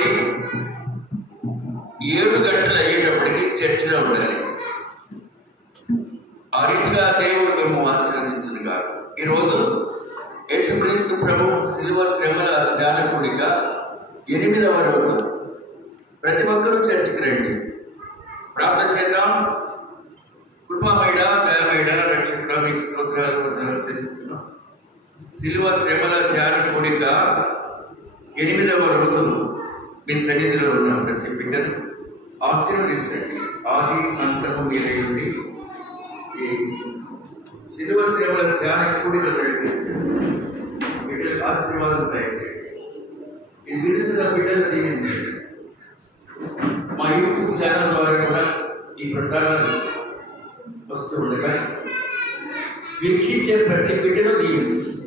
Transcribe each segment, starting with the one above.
సిద్ధపడి 7 గంటలు అయ్యేటప్పటికి చర్చిలో ఉండాలి. ఆ రీతిగా దేవుడు మేము ఆశీర్వదించను కాదు. ఈరోజు యేసుక్రీస్తు ప్రభు శిలువ శ్రమల ధ్యాన కూడిక 8వ రోజు. ప్రతి ఒక్కరూ చర్చికి రండి, ప్రార్థన చేద్దాం. కృపామయుడా, దయామయుడా, రక్షకుడా, మీకు స్తోత్రాలు చెల్లిస్తున్నాం. శిలువ శ్రమల ధ్యాన కూడిక 8వ రోజు మీ సన్నిధిలో ఉన్న ప్రతి బిడ్డను ఆశీర్వదించండి. ఆది అంతము మీరే ఉండి ఈ శిలువ శ్రమల ధ్యాన కూడిక నడిపించండి. బిడ్డలకు ఆశీర్వాదం దయచేయండి. ఈ విడుదల బిడ్డలు దీవించండి. మా యూట్యూబ్ ఛానల్ ద్వారా కూడా ఈ ప్రసారాలు వస్తూ ఉండగా వీక్షించే ప్రతి బిడ్డను దీవించండి.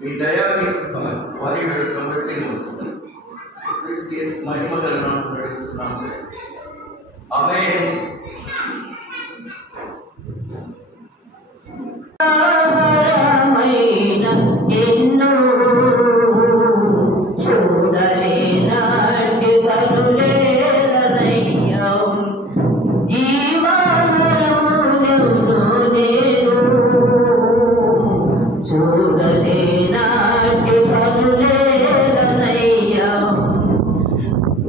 మీ దయా వారి సమృద్ధిగా వస్తుంది. క్రీస్తు మహిమ కలనామములో నడుస్తున్నాము. ఆమేన్. ఎన్నో చూడలేనాటి కనులేలనయ్యా, జీవాహారములను నేను చూడలేనాటి కనులేలనయ్యా,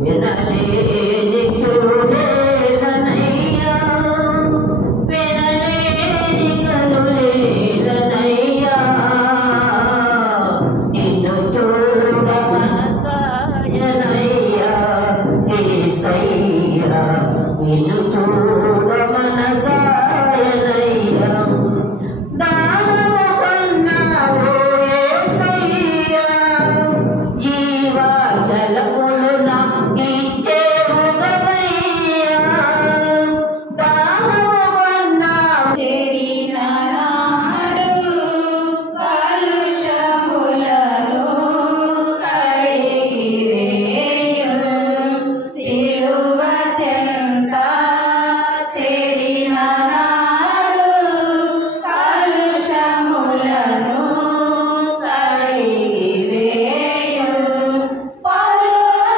వినలేని చూడలేలనయ్యా, వినలేని కనులేలనయ్యా, నిన్ను చూడ మనసాయనయ్యా, యేసయ్యా, నిన్ను చూడ మనసాయనయ్యా, దాహము కొన్నావు యేసయ్యా, జీవా జలములు నాకిచ్చేవు గదయ్యా, దాహము కొన్నావు చేరిన నాడు కలుషములను కడిగి వేయు, సిలువ చెంత చేరిన నాడు కలుషములను కడిగి వేయు, పలునామముల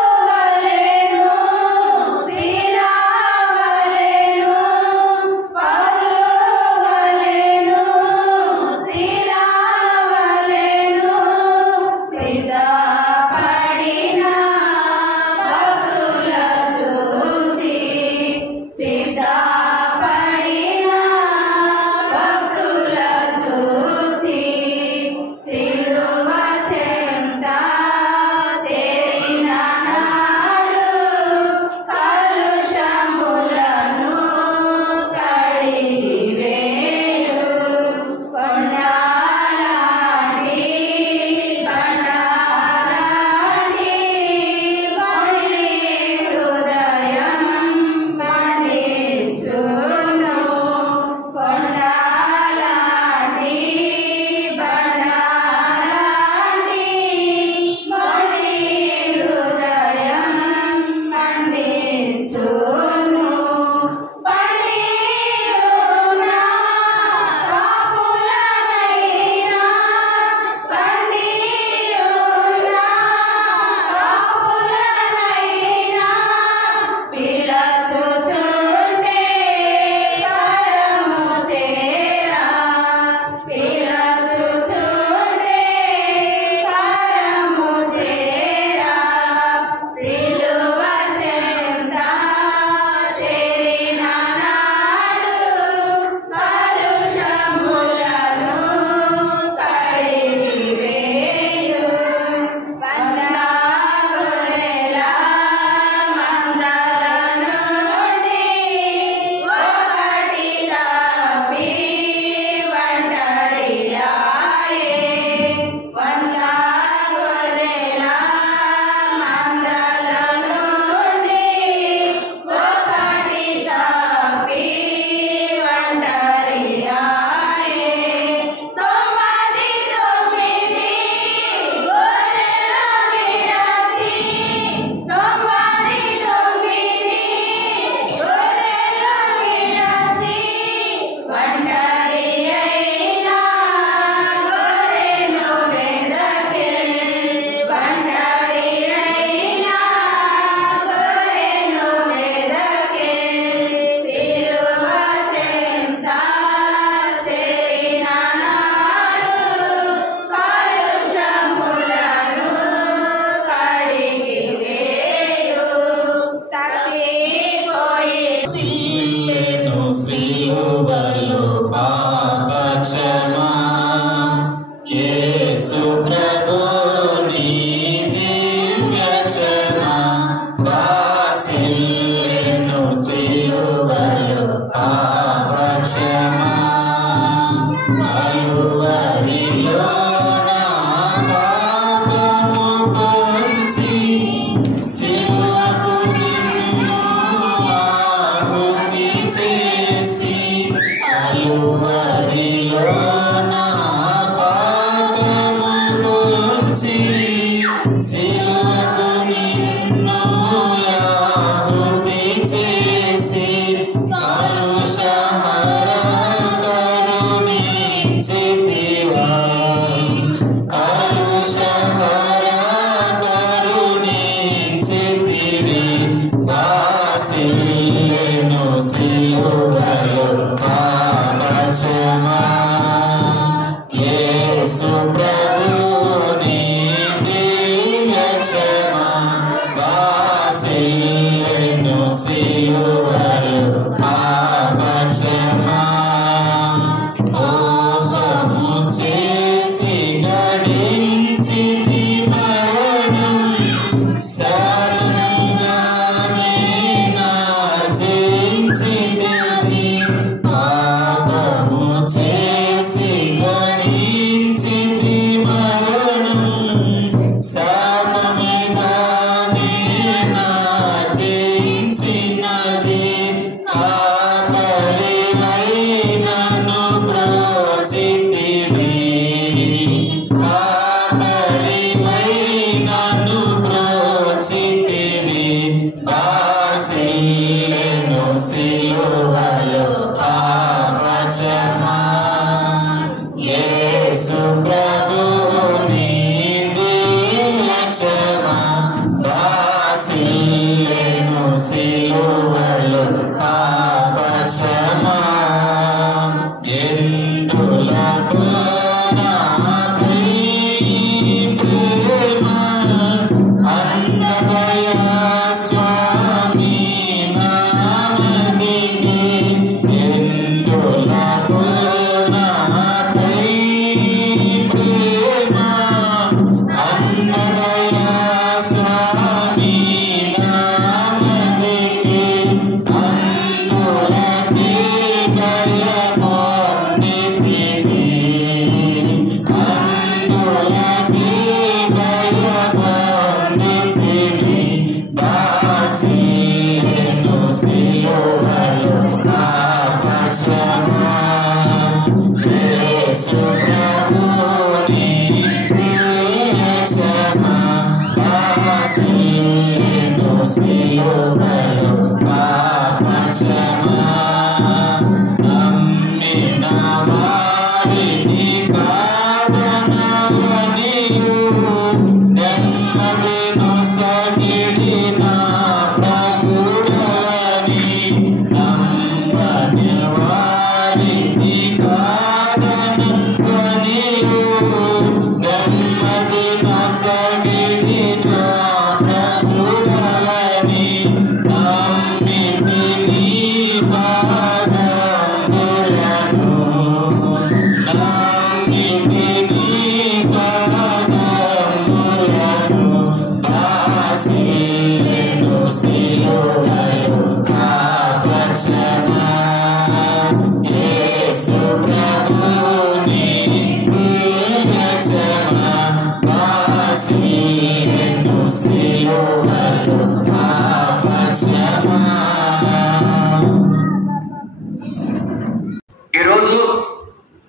ఈరోజు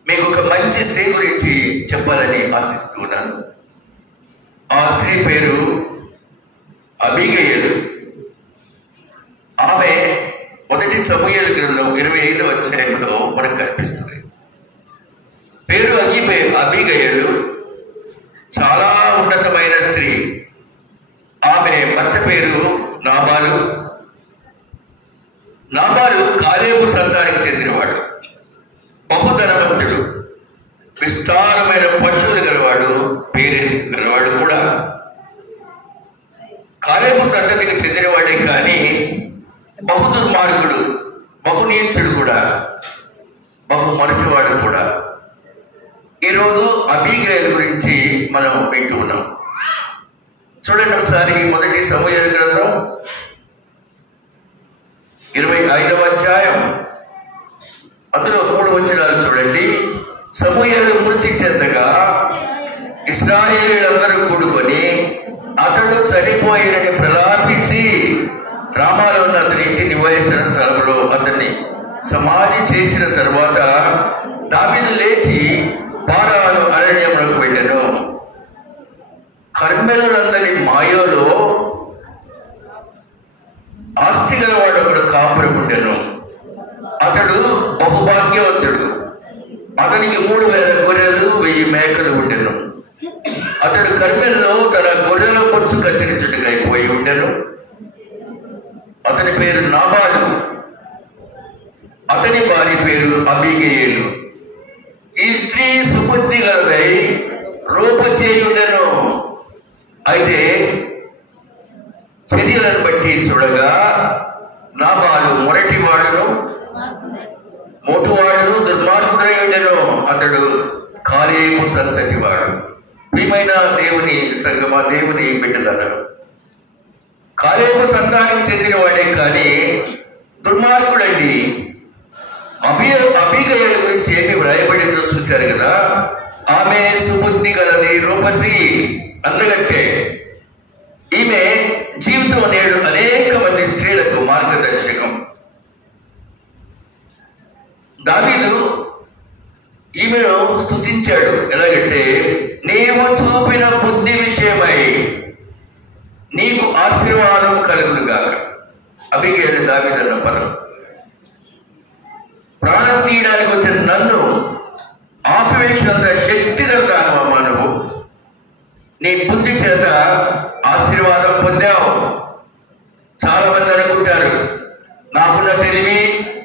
మీకు ఒక మంచి స్త్రీ గురించి చెప్పాలని ఆశిస్తున్నాను. ఆ స్త్రీ పేరు అబీగయలు. ఆమె మొదటి సమూయేలు గ్రంథం 25వ అధ్యాయంలో మనకు కనిపిస్తుంది. పేరు అబీగయలు చాలా ఉన్నతమైన స్త్రీ. ఆమె భర్త పేరు నాబాలు. నాబాలు కాలేబు సంతానికి చెందినవాడు. బహుధనవంతుడు, విస్తారమైన పశువులు గలవాడు, పేరెంట్ గలవాడు కూడా. కాలేబు సంతతికి చెందినవాడే కానీ బహు దుర్మార్గుడు, బహునీచుడు కూడా, బహు మరచివాడు కూడా. ఈరోజు అబీగయలు గురించి మనం వింటూ ఉన్నాం. చూడండి ఒకసారి మొదటి సమూయేలు గ్రంథం 25వ అధ్యాయం అందులో 3 వచనాలు చూడండి. సమూయేలు మృతి చెందగా ఇశ్రాయేలీయులందరూ కూడుకొని అతడు చనిపోయినని ప్రలాపించి రామాలో ఉన్న అతని ఇంటి నివాసిన స్థలంలో అతన్ని సమాధి చేసిన తర్వాత దావీదు లేచి పారాను అరణ్యములకు వెళ్ళెను. కర్మెలునందరి మాయోలో ఆస్తి గలవాడు ఒకడు కాపురం ఉండెను. అతడు బహుభాగ్యవంతుడు. అతనికి 3000 గొర్రెలు 1000 మేకలు ఉండెను. అతడు కర్మెల్లో తన గొర్రెల పొచ్చు కత్తిరించుటకు అయిపోయి ఉండెను. అతని పేరు నాబాలు. అతని భార్య పేరు అబీగయలు. ఈ స్త్రీ సుబుద్ధి గలదై రూపసి ఉండెను. అయితే చర్యలను బట్టి చూడగా నాబాలు మొరటివాడును, మోటువాడును, దుర్మార్గుడై ఉండెను. అతడు కాలేబు సంతతి వాడు. ప్రియమైన దేవుని సంగమా, దేవుని బిడ్డలను సంతానికి చెందిన వాడే కానీ దుర్మార్గుడండి. అబీగయలు గురించి ఏమి వ్రాయబడిందో చూశారు కదా. ఆమె సుబుద్ధి గలది, రూపసి, అందగట్టే. ఈమె జీవితం నేడు అనేక మంది స్త్రీలకు మార్గదర్శకం. దావీదు ఈమెను స్తుతించాడు. ఎలాగంటే, నీవు చూపిన బుద్ధి విషయమై నీకు ఆశీర్వాదం కలుగునుగాక. అబీగయలు దావీదు అన్న పదం. ప్రాణం తీయడానికి వచ్చిన నన్ను ఆపివేసినంత శక్తి కలుగుతానమ్మా. నువ్వు నీ బుద్ధి చేత ఆశీర్వాదం పొందావు. చాలా మంది అనుకుంటారు, నాకున్న తెలివి,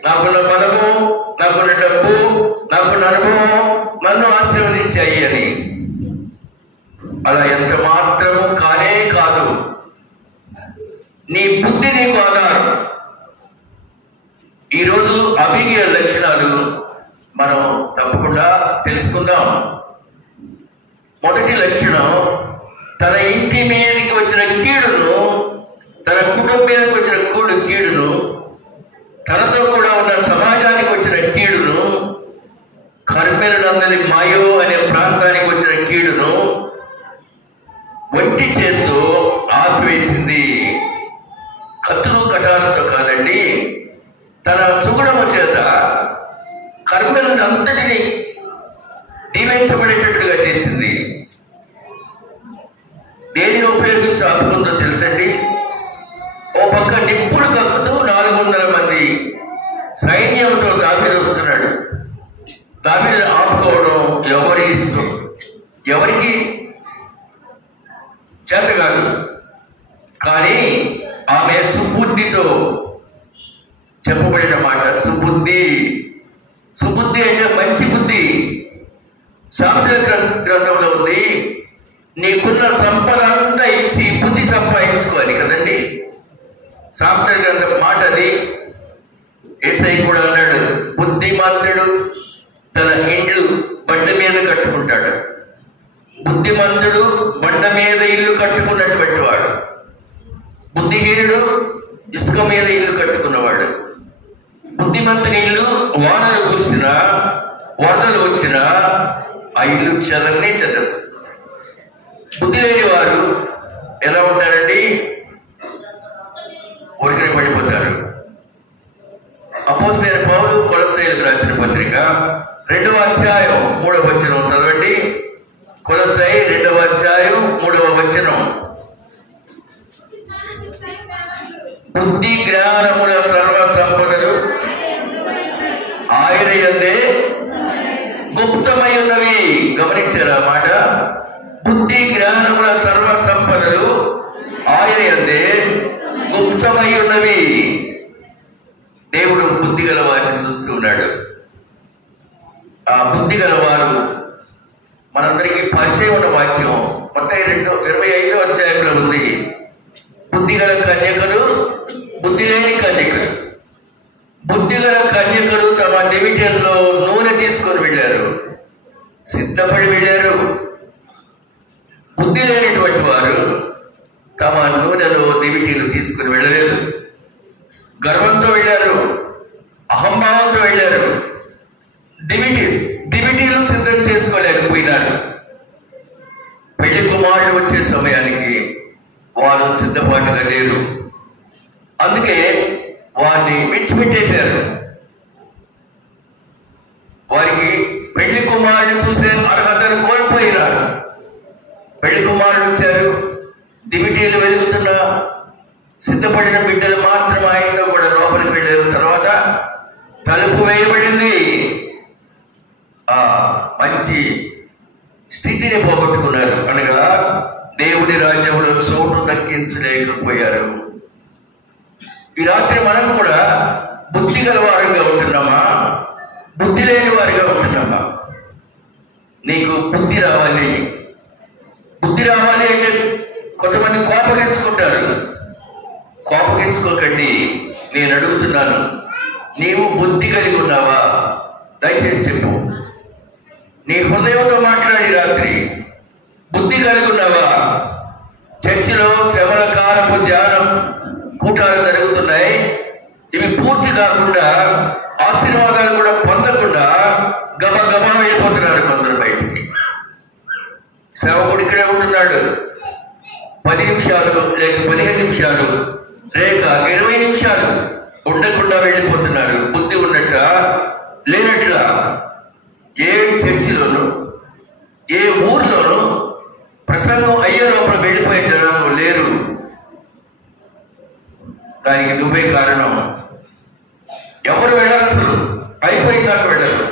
నాకున్న బలము, నాకున్న డబ్బు, నాకున్న అనుభవం నన్ను ఆశీర్వదించాయి అని. అలా ఎంత మాత్రము కానే కాదు. నీ బుద్ధి నీకు ఆధారం. ఈరోజు అబీగయల లక్షణాలు మనం తప్పకుండా తెలుసుకుందాం. మొదటి లక్షణం, తన ఇంటి మీదకి వచ్చిన కీడును, తన కుటుంబం మీదకి వచ్చిన కీడును, తనతో కూడా ఉన్న సమాజానికి వచ్చిన కీడును, కర్మెలనందరి మాయో అనే ప్రాంతానికి వచ్చిన కీడును ఒంటి చేత్తో ఆపివేసింది. కత్తులు కటాలతో కాదండి, తన సుగుణము చేత కర్మెలను అంతటిని దీవించబడేటట్లుగా చేసింది. దేనిని ఉపయోగించి ఆపుకుందో తెలుసండి. ఓ పక్క నిప్పులు కక్కుతూ 400 మంది సైన్యంతో దావీదు వస్తున్నాడు. దావీదు ఆపుకోవడం ఎవరి ఇష్టం, ఎవరికి చేత కాదు. కానీ ఆమె సుబుద్ధితో చెప్పబడిన మాట సుబుద్ధి. సుబుద్ధి అంటే మంచి బుద్ధి. సామెతల గ్రంథంలో ఉంది, నీకున్న సంపద అంతా ఇచ్చి బుద్ధి సంపాదించుకోవాలి కదండి. సామెతల గ్రంథం మాట అది. యేసయ్య కూడా అన్నాడు, బుద్ధిమంతుడు తన ఇండ్లు బండ మీద కట్టుకుంటాడు. బుద్ధిమంతుడు బండ మీద ఇల్లు కట్టుకున్నటువంటి వాడు. బుద్ధిహీనుడు ఇసుక మీద ఇల్లు కట్టుకున్నవాడు. బుద్ధిమంతుని ఇల్లు వానలు కురిసినా, వరదలు వచ్చినా ఆ ఇల్లు చెదరనే చెదరదు. బుద్ధి లేని వారు ఎలా ఉంటారండి? ఉరికిన పడిపోతారు. అపోస్తలుడైన పౌలు కొలస్సీయులకు రాసిన పత్రిక 2వ అధ్యాయం 3వ వచనం చదవండి. కొలస్సీ 2వ అధ్యాయం 3వ వచనం. బుద్ధి జ్ఞానముల సర్వ సంపదలు ఆయన యందే గుప్తమై ఉన్నవి. గమనించారా మాట? బుద్ధి జ్ఞానముల సర్వ సంపదలు ఆయన యందే గుప్తమై ఉన్నవి. దేవుడు బుద్ధి గల వారిని చూస్తూ ఉన్నాడు. ఆ బుద్ధి గల వారు మనందరికీ పరిచయం ఉన్న వాక్యం మత్తయి 2:25వ అధ్యాయంలో ఉంది. బుద్ధి గల కన్యకలు, బుద్ధి లేని కన్యకలు. బుద్ధి గల కన్యకలు తమ నిమిటంలో నూనె తీసుకొని వెళ్ళారు, సిద్ధపడి వెళ్ళారు. బుద్ధి లేనటువంటి వారు తమ నూనెలో నిమిటీలు తీసుకుని వెళ్ళలేదు. గర్వంతో వెళ్ళారు, అహంభావంతో వెళ్ళారు. దివిటీలు సిద్ధం చేసుకోలేకపోయినారు. పెళ్లి కుమారుడు వచ్చే సమయానికి వారు సిద్ధపాటుగా లేరు. అందుకే వారిని విడిచిపెట్టేశారు. వారికి పెళ్లి కుమారుడు చూసే అర్హతను కోల్పోయినారు. పెళ్లి కుమారుడు వచ్చారు, దివిటీలు వెలుగుతున్నా సిద్ధపడిన బిడ్డలు మాత్రం ఆయనతో కూడా లోపలికి వెళ్ళారు. తర్వాత తలుపు వేయబడింది. ఆ మంచి స్థితిని పోగొట్టుకున్నారు. అనగా దేవుడి రాజ్యంలో చోటు దక్కించలేకపోయారు. ఈ రాత్రి మనం కూడా బుద్ధి గల వారిగా ఉంటున్నామా, బుద్ధి లేని వారిగా ఉంటున్నామా? నీకు బుద్ధి రావాలి. బుద్ధి రావాలి అంటే కొంతమంది కోపగించుకుంటారు. కోపగించుకోకండి. నేను అడుగుతున్నాను, నీవు బుద్ధి కలిగి ఉన్నావా? దయచేసి చెప్పు. నీ హృదయంతో మాట్లాడి రాత్రి బుద్ధి కలిగి ఉన్నావా? చర్చిలో శ్రమల కాలపు ధ్యానం కూటాలు జరుగుతున్నాయి. ఇవి పూర్తి కాకుండా ఆశీర్వాదాలు కూడా పొందకుండా గబగబా వెళ్ళిపోతున్నారు కొందరు బయటికి. సేవకుడు ఇక్కడే ఉంటున్నాడు, 10 నిమిషాలు లేక 15 నిమిషాలు లేక 20 నిమిషాలు ఉండకుండా వెళ్ళిపోతున్నారు. బుద్ధి ఉన్నట్ట లేనట్టుగా ఏ చర్చిలోనూ ఏ ఊర్లోనూ ప్రసంగం అయ్యే లోపల వెళ్ళిపోయే జనం లేరు. దానికి నువ్వే కారణం. ఎవరు వెళ్ళరు, అసలు అయిపోయిందాక వెళ్ళరు.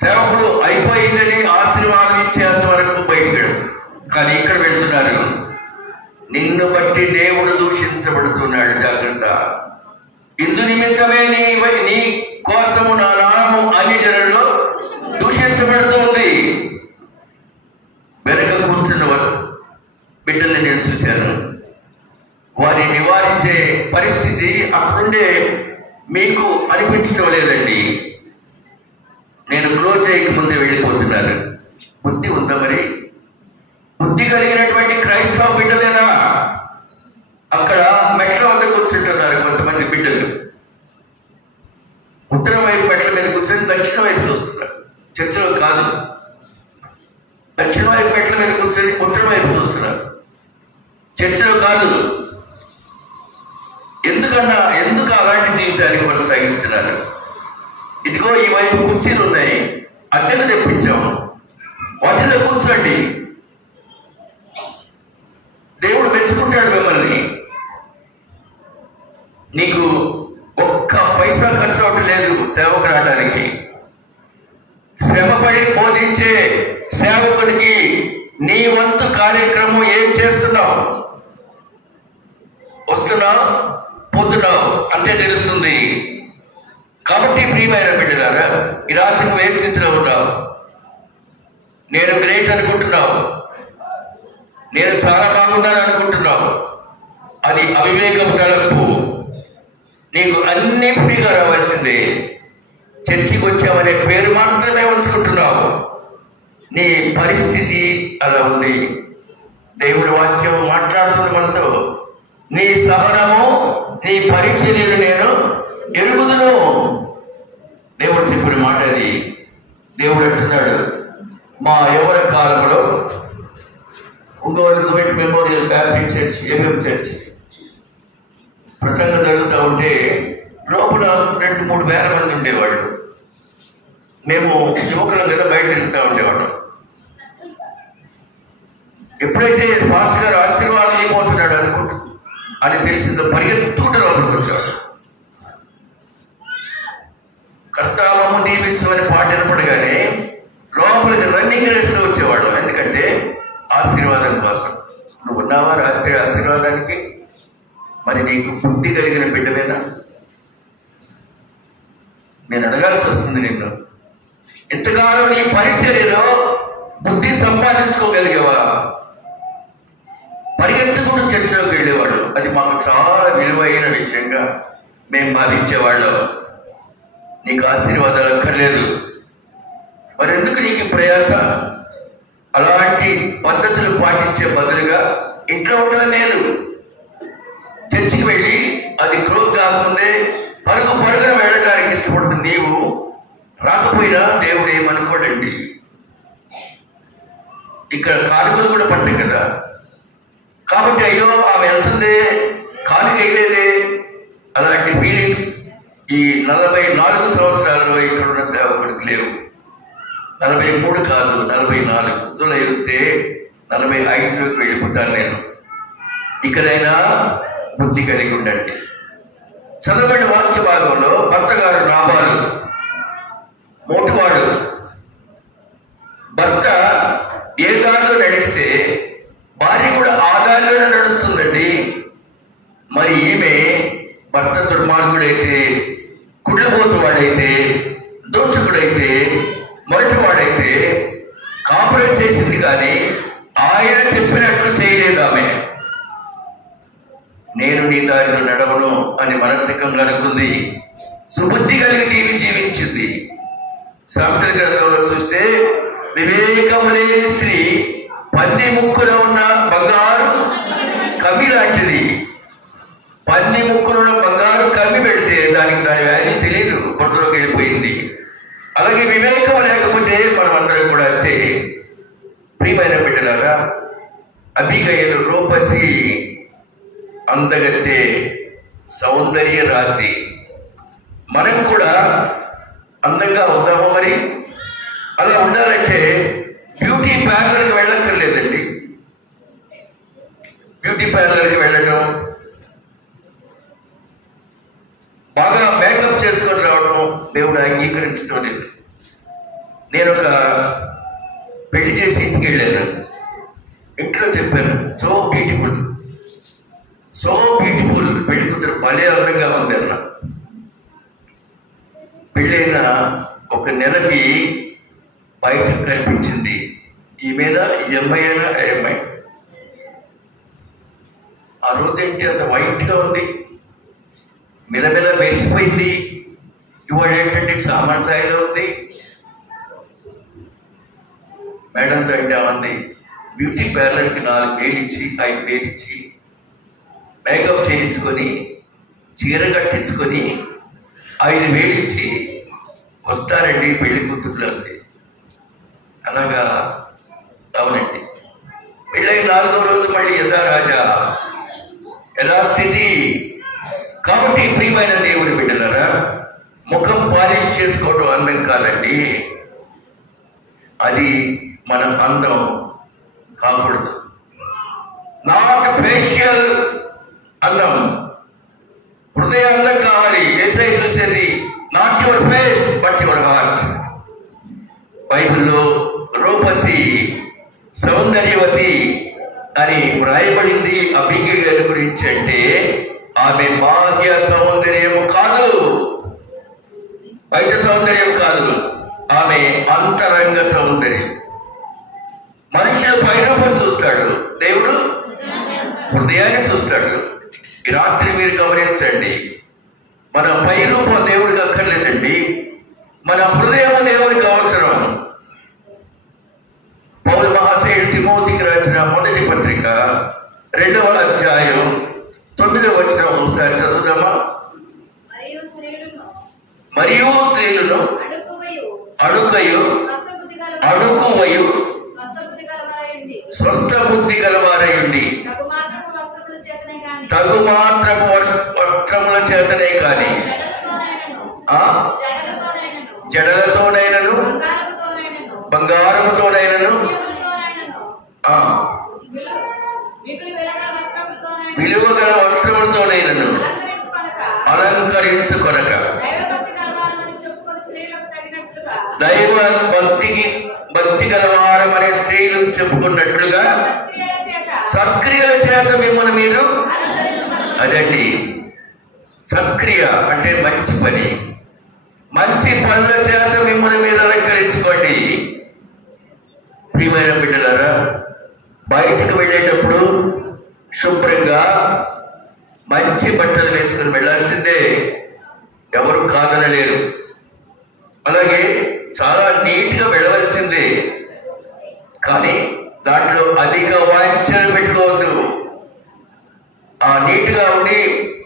సేవకుడు అయిపోయిందని ఆశీర్వాదం ఇచ్చేంత వరకు బయటికి, కానీ ఇక్కడ వెళ్తున్నారు. నిన్ను బట్టి దేవుడు దూషించబడుతున్నాడు. జాగ్రత్త. ఇందు నిమిత్తమే నీ కోసము నా నామము అన్ని జనుల్లో దూషించబడుతుంది. వెనక కూర్చున్న బిడ్డల్ని నేను చూశాను. వారిని నివారించే పరిస్థితి అక్కడుండే మీకు అనిపించడం లేదండి. నేను క్లోజ్ చేయక ముందే వెళ్ళిపోతున్నారు. బుద్ధి ఉందా మరి? బుద్ధి కలిగినటువంటి క్రైస్తవ బిడ్డలేనా? అక్కడ మెట్ల వద్ద కూర్చుంటున్నారు కొంతమంది బిడ్డలు. ఉత్తరం వైపు మెట్ల మీద కూర్చొని దక్షిణ వైపు చూస్తున్నారు. చర్చలో కాదు, దక్షిణ వైపు మెట్ల మీద కూర్చొని ఉత్తరం వైపు చూస్తున్నారు. చర్చలో కాదు. ఎందుకు అలాంటి జీవితాన్ని కొనసాగిస్తున్నారు? ఇదిగో ఈ వైపు కుర్చీలు ఉన్నాయి, అద్దెకు తెప్పించాము, వాటిల్లో కూర్చోండి. దేవుడు మెచ్చుకుంటాడు మిమ్మల్ని. నీకు ఒక్క పైసా ఖర్చు అవటం లేదు సేవకు రావడానికి. శ్రమపడి బోధించే సేవకునికి నీ వంతు కార్యక్రమం ఏం చేస్తున్నావు? వస్తున్నావు, పోతున్నావు అంతే తెలుస్తుంది. కాబట్టి ప్రియమైన బిడ్డలారా, ఈ రాత్రి నువ్వు ఏ స్థితిలో ఉన్నావు? నేను గ్రేట్ అనుకుంటున్నావు, నేను చాలా బాగున్నాను అనుకుంటున్నావు. అది అవివేకపు తలంపు. నీకు అన్ని ఫ్రీగా రావాల్సిందే. చర్చికి వచ్చావనే పేరు మాత్రమే ఉంచుకుంటున్నావు. నీ పరిస్థితి అలా ఉంది. దేవుడి వాక్యం మాట్లాడుతున్న మనతో, నీ సహనము నీ పరిచర్యలు నేను ఎరుగుదును. దేవుడు చెప్పిన మాట అది. దేవుడు అంటున్నాడు, మా యవ్వన కాలంలో ఒంగోలు మెమోరియల్ బ్యాప్టిస్ట్ చర్చ్, ఏమేం చర్చ్ ప్రసంగం జరుగుతూ ఉంటే లోపల 2-3 వేల మంది ఉండేవాళ్ళు. మేము యువకులం కదా, బయట తిరుగుతూ ఉండేవాళ్ళం. ఎప్పుడైతే పాస్టర్ గారు ఆశీర్వాదం అయిపోతున్నాడు అని తెలిసిందో పరిగెత్తుకుంటూ లోపలికి వచ్చాడు. కర్తావము దీవించమని పాట వినపడగానే లోపలికి రన్నింగ్ రేస్లో వచ్చేవాళ్ళం. ఎందుకంటే ఆశీర్వాదం కోసం. నువ్వు ఉన్నావా రాత్రి ఆశీర్వాదానికి? మరి నీకు బుద్ధి కలిగిన బిడ్డవేనా? నేను అడగాల్సి వస్తుంది నిన్ను. ఎంతకాలం నీ పరిచర్యలో బుద్ధి సంపాదించుకోగలిగేవా? పరిగెత్తుకుంటూ చర్చలోకి వెళ్ళేవాడు. అది మాకు చాలా విలువైన విషయంగా మేము భావించేవాళ్ళం. నీకు ఆశీర్వాదాలు అక్కర్లేదు, మరి ఎందుకు నీకు ప్రయాస? అలాంటి పద్ధతులు పాటించే బదులుగా ఇంట్లో ఉండడం మేలు. చర్చికి వెళ్ళి అది క్లోజ్ కాకముందే పరుగున వెళ్ళడానికి ఇష్టపడుతుంది. నీవు రాకపోయినా దేవుడు ఏమనుకోడండి. ఇక్కడ కానుకలు కూడా పట్టాయి కదా, కాబట్టి అయ్యో ఆమె వెళ్తుంది కానుక వేయలేదే, అలాంటి ఫీలింగ్స్ ఈ 44 సంవత్సరాలలో ఇక్కడ ఉన్న సేవకుడికి లేవు. 43 కాదు, 44. జూలై వస్తే 45లోకి వెళ్ళిపోతాను నేను. ఇక్కడైనా బుద్ధి కలిగి ఉండండి. చదవబడిన వాక్య భాగంలో భర్త గారు నాబాలు మోటువాడు. భర్త ఏ దారిలో నడిస్తే భార్య కూడా ఆ దారిలోనే నడుస్తుందండి. మరి ఈమె భర్త దుర్మార్గుడైతే, కుళ్ళబోతువాడైతే, దోషకుడైతే, మొరటివాడైతే కాపురం చేసింది, కానీ ఆయన చెప్పినట్లు చేయలేదు. ఆమె నేను నీ దారిలో నడవను అని మనసికంగా అనుకుంది. సుబుద్ధి కలిగి జీవించింది. సామెతల గ్రంథంలో చూస్తే వివేకము లేని స్త్రీ పంది ముక్కులో ఉన్న బంగారు కవి లాంటిది. పంది ముక్కులో బంగారు కమ్మి పెడితే దానికి దాని వాల్యూ తెలియదు, బురదలోకి వెళ్ళిపోయింది. అలాగే వివేకం లేకపోతే మనం అందరం కూడా అంతే. ప్రియమైన బిడ్డలారా, అబిగయలు రూపసి అందగత్తే సౌందర్య రాశి. మనం కూడా అందంగా ఉందామా? మరి అలా ఉండాలంటే బ్యూటీ పార్లర్కి వెళ్ళక్కర్లేదండి. బ్యూటీ పార్లర్కి వెళ్ళడం, బాగా మేకప్ చేసుకొని రావడం దేవుడు అంగీకరించడం లేదు. నేను ఒక పెళ్లి చేసి ఇంటికి వెళ్ళాను. ఇంట్లో చెప్పాను, సో బ్యూటిఫుల్, సో బ్యూటిఫుల్, పెళ్లి కూతురు భలే అందంగా ఉంది అన్న. పెళ్ళైన ఒక నెలకి బయటకు కనిపించింది, ఈమెనా ఈ అమ్మాయినా ఆ అమ్మాయి. ఆ రోజేంటి అంత వైట్గా ఉంది, మిలమిల మెరిసిపోయింది. ఇవాళ ఏంటంటే సామాన్ స్థాయిలో ఉంది. మేడంతో అంటే ఉంది, బ్యూటీ పార్లర్కి 4,000 ఇచ్చి 5,000 ఇచ్చి మేకప్ చేయించుకొని చీర కట్టించుకొని 5,000 ఇచ్చి వస్తారండి పెళ్లి కూతుర్లు అంది. అలాగా? అవునండి. పెళ్ళైన 4వ రోజు మళ్ళీ యథారాజా యథాస్థితి. కాబట్టి ప్రియమైన దేవుని బిడ్డలారా, ముఖం పాలిష్ చేసుకోవడం అందం కాదండి, అది మన అందం కాకూడదు. నాట్ ఫేషియల్ అందం, హృదయ అందం కావాలి. ఏసై చూసేది not your face but your heart. బైబిల్లో రూపసి సౌందర్యవతి అని వ్రాయబడింది అబిగయలు గురించి. అంటే ఆమె బాహ్య సౌందర్యము కాదు, బయట సౌందర్యం కాదు, ఆమె అంతరంగ సౌందర్యం. మనుషులు పైరూపం చూస్తాడు, దేవుడు హృదయాన్ని చూస్తాడు. ఈ రాత్రి మీరు గమనించండి, మన పైరూపం దేవుడికి అక్కర్లేదండి, మన హృదయం దేవుడికి అవసరం. పౌలు మహాశయుడు తిమోతికి రాసిన మొదటి పత్రిక 2వ అధ్యాయం 9వ వచనం ఒకసారి చదువుదామా? మరియు స్త్రీలను అడుకయు అడుకువయు స్వస్థ బుద్ధి గలవారయుండి తగు మాత్రపు వస్త్రముల చేతనే కాని జడలతోనైనను బంగారముతోనైనను విలువగల వస్త్రములతోనైనను అలంకరించుకొనక దైవ భక్తి గలవారమనే స్త్రీలు చెప్పుకున్నట్లుగా సత్క్రియల చేత మిమ్మల్ని మీరు, అదండి సత్క్రియ అంటే మంచి పని, మంచి పనుల చేత మిమ్మల్ని మీరు అలంకరించుకోండి. ప్రియమైన బిడ్డలారా, బయటకు వెళ్ళేటప్పుడు శుభ్రంగా మంచి బట్టలు వేసుకుని వెళ్ళాల్సిందే, ఎవరు కాదనలేరు. అలాగే చాలా నీట్గా వెళ్ళవలసిందే, కానీ దాంట్లో అధిక వాంఛలు పెట్టుకోవద్దు. ఆ నీట్గా ఉండి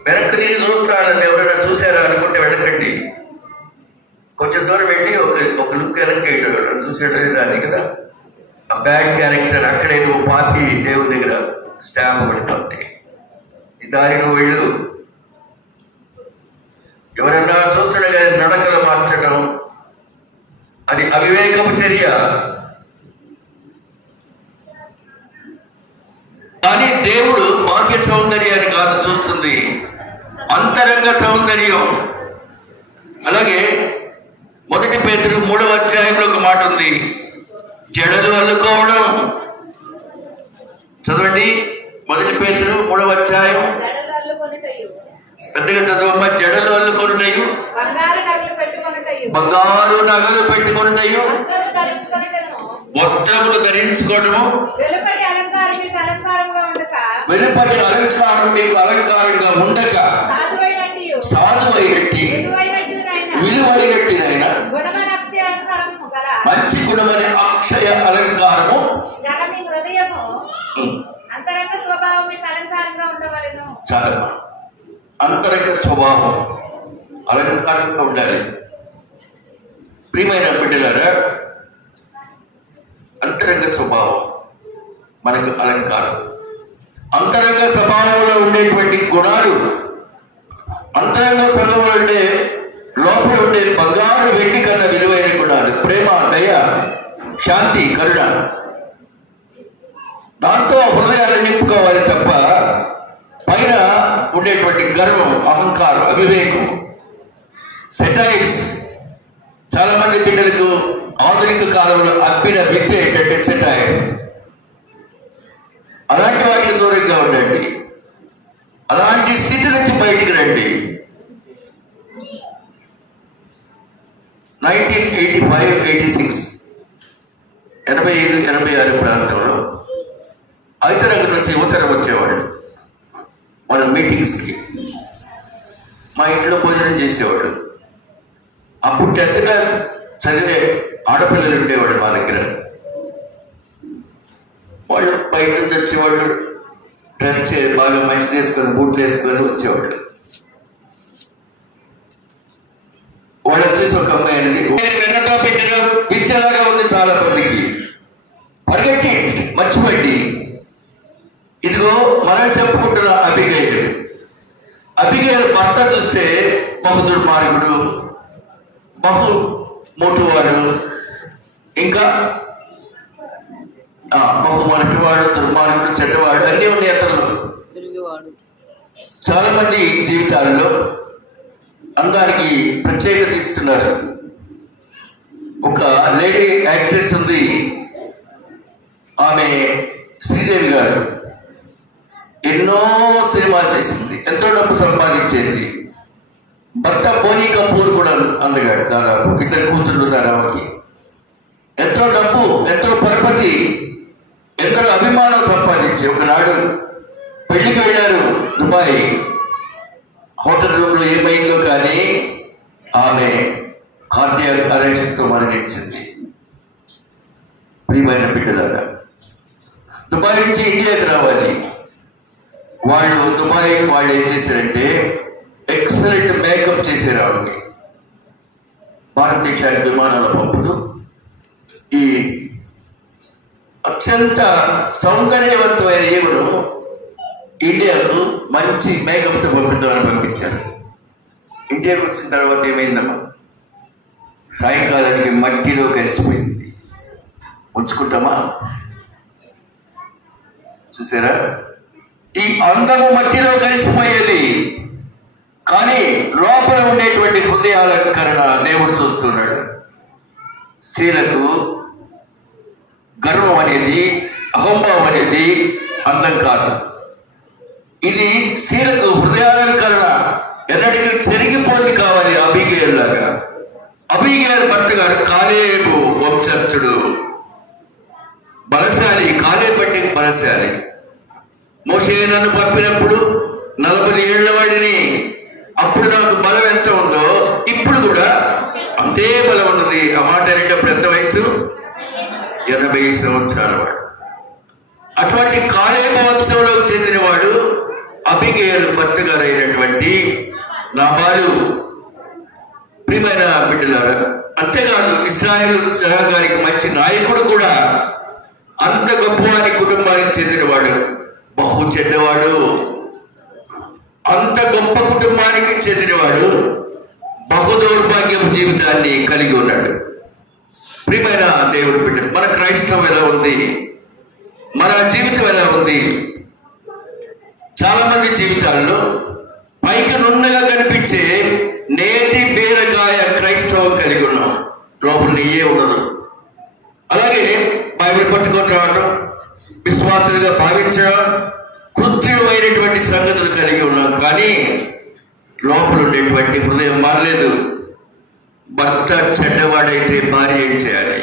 వెనక్కి తిరిగి చూస్తానని ఎవరైనా చూసారా అనుకుంటే వెళ్ళకండి. కొంచెం దూరం వెళ్ళి ఒక లుక్ వెనక్కి చూసాడు దాన్ని కదా, ఆ బ్యాడ్ క్యారెక్టర్ అక్కడే నువ్వు పాపి దేవుని దగ్గర స్టాంప్ పడుతుంది, ఈ దారి నువ్వు వెళ్ళు. ఎవరన్నా చూస్తున్నా కానీ నడకలు మార్చడం అది అవివేకపు చర్య. కానీ దేవుడు బాహ్య సౌందర్యాన్ని కాదు చూస్తుంది, అంతరంగ సౌందర్యం. అలాగే 1 పేతురు 3వ అధ్యాయంలో ఒక మాట ఉంది, జడలు అల్లుకోవడం. చదవండి, 1 పేతురు 3వ అధ్యాయం, పెద్దగా చదవమ్మ. జడలు అల్లుకొనుటయు బంగారు నగలు పెట్టుకొనుటయు వస్త్రములు ధరించుకోవడము వెలుపటి అలంకారం మీకు అలంకారంగా ఉండక సాధువైనట్టి విలువైనట్టినైనా మంచి గుణమని అక్షయ అలంకారము అంతరంగ స్వభావం మీకు అలంకారంగా ఉండవలెను. చాలమ్మా, అంతరంగ స్వభావం అలంకారంగా ఉండాలి. ప్రియమైన బిడ్డలారా, అంతరంగ స్వభావం మనకు అలంకారం. అంతరంగ స్వభావంలో ఉండేటువంటి గుణాలు, అంతరంగ స్వభావంలో ఉండే లోపల ఉండే బంగారు వెండి కన్నా విలువైన గుణాలు ప్రేమ, దయ, శాంతి, కరుణ. దాంతో హృదయాలు నింపుకోవాలి తప్ప పైన ఉండేటువంటి గర్వం, అహంకారం, అవివేకం, సెటైర్స్. చాలా మంది బిడ్డలకు ఆధునిక కాలంలో అబ్బిన విద్య ఏంటంటే సెటైర్. అలాంటి వాటికి దూరంగా ఉండండి. అలాంటి స్థితి నుంచి బయటికి రండి. 1985-86 85-86 ప్రాంతంలో ఐతరంగ నుంచి యువతరం వచ్చేవాళ్ళు మన మీటింగ్స్కి. మా ఇంట్లో భోజనం చేసేవాళ్ళు. అప్పుడు 10th క్లాస్ చదివే ఆడపిల్లలు ఉండేవాళ్ళు మా దగ్గర. వాళ్ళు బయట నుంచి వచ్చేవాళ్ళు, డ్రెస్ బాగా మంచిది వేసుకొని, బూట్లు వేసుకొని వచ్చేవాళ్ళు. వాళ్ళు వచ్చేసి ఒక అమ్మాయి అనేది వెన్నతో పెట్టిన విద్యలాగా ఉంది. చాలా మందికి పరిగెట్టి మర్చిపెట్టి, ఇదిగో మనం చెప్పుకుంటున్న అబిగేల్ భర్త చూస్తే బహు దుర్మార్గుడు, బహు మోటువాడు, ఇంకా బహు మొరటివాడు, దుర్మార్గుడు, చెడ్డవాడు అన్నీ ఉన్నాయి అతను. చాలా మంది జీవితాలలో అందానికి ప్రత్యేకత ఇస్తున్నారు. ఒక లేడీ యాక్ట్రెస్ ఉంది, ఆమె శ్రీదేవి గారు. ఎన్నో సినిమాలు చేసింది, ఎంతో డబ్బు సంపాదించేది. భర్త బోనీ కపూర్ కూడా అందగాడు. దాదాపు 2 కూతుళ్ళు ఉన్నారు ఆమెకి. ఎంతో డబ్బు, ఎంతో పరపతి, ఎంతో అభిమానం సంపాదించి ఒకనాడు పెళ్లికి వెళ్ళారు దుబాయ్. హోటల్ రూమ్లో ఏమైందో కానీ ఆమె కార్డియాక్ అరెస్ట్తో మరణించింది. ప్రియమైన బిడ్డలారా, దుబాయ్ నుంచి ఇండియాకి రావాలి. దుబాయ్ వాళ్ళు ఏం చేశారంటే ఎక్సలెంట్ మేకప్ చేశారు ఆవిడకి. భారతదేశానికి విమానాలు పంపుతూ ఈ అత్యంత సౌందర్యవంతమైన ఈమెను ఇండియాకు మంచి మేకప్తో పంపించారు. ఇండియాకు వచ్చిన తర్వాత ఏమైందమ్మా, సాయంకాలానికి మట్టిలో కలిసిపోయింది. ఉంచుకుంటామా? చూసారా? ఈ అందము మట్టిలో కలిసిపోయేది, కానీ లోపల ఉండేటువంటి హృదయాలంకరణ దేవుడు చూస్తున్నాడు. స్త్రీలకు గర్వం అనేది, అహంభావం అనేది అందం కాదు. ఇది స్త్రీలకు హృదయాలంకరణ ఎన్నటికీ చెరిగిపోయింది కావాలి. అబీగేల్ లాగా. అబీగేల్ భర్త గారు కాలేబు వంశస్థుడు, బలశాలి. కాలేబు బట్టి బలశాలి. మోషే నన్ను పంపినప్పుడు 40 ఏళ్ల వాడిని. అప్పుడు నాకు బలం ఎంత ఉందో ఇప్పుడు కూడా అంతే బలం ఉన్నది. ఆ మాట అనేటప్పుడు ఎంత వయసు? 80 సంవత్సరాల వాడు. అటువంటి కాలేబు వంశంలోకి చెందినవాడు అబీగేల్ భర్త గారు అయినటువంటి నాబాలు. ప్రియమైన బిడ్డలారా, అంతేకాదు ఇశ్రాయేలు జనాంగానికి మంచి నాయకుడు కూడా. అంత గొప్పవారి కుటుంబానికి చెందినవాడు, బహు చెడ్డవాడు. అంత గొప్ప కుటుంబానికి చెందినవాడు బహు దౌర్భాగ్యపు జీవితాన్ని కలిగి ఉన్నాడు. ప్రియమైన దేవుడు బిడ్డ, మన క్రైస్తవం ఎలా ఉంది? మన జీవితం ఎలా ఉంది? చాలా మంది జీవితాల్లో పైకి నున్నగా కనిపించే నేతి బీరకాయ క్రైస్తవం కలిగి ఉన్నాం, లోపల నెయ్యే ఉండదు. అలాగే బైబిల్ పట్టుకొని రావడం, విశ్వాసులుగా భావించడం, కృత్రిమైనటువంటి సంగతులు కలిగి ఉన్నాం, కానీ లోపల ఉండేటువంటి హృదయం మారలేదు. భర్త చెడ్డవాడైతే భార్య ఏం చేయాలి?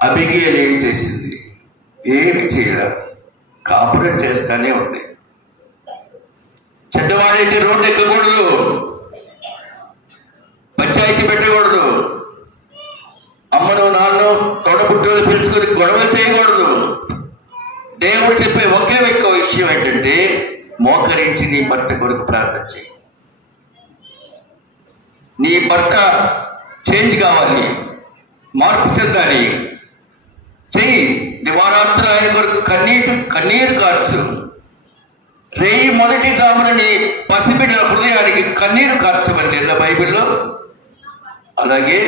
అబీగేల్ ఏం చేసింది? ఏమి చేయరా, కాపురం చేస్తానే ఉంది. చెడ్డవాడైతే రోడ్డు ఎక్కకూడదు, పంచాయతీ పెట్టకూడదు, అమ్మను నాన్నను తోడబుట్టలు పిలుచుకొని గొడవ చేయకూడదు. దేవుడు చెప్పే ఒకే ఒక్క విషయం ఏంటంటే మోకరించి నీ భర్త కొరకు ప్రార్థన చేయి. నీ భర్త చేంజ్ కావాలి, మార్పు చెందాలి. చెయ్యి. దివారాత్రులు ఆయన కొరకు కన్నీరు కార్చు. రేయి మొదటి జామున నీ పసిబిడ్డల హృదయానికి కన్నీరు కార్చమని లేదా బైబిల్లో? అలాగే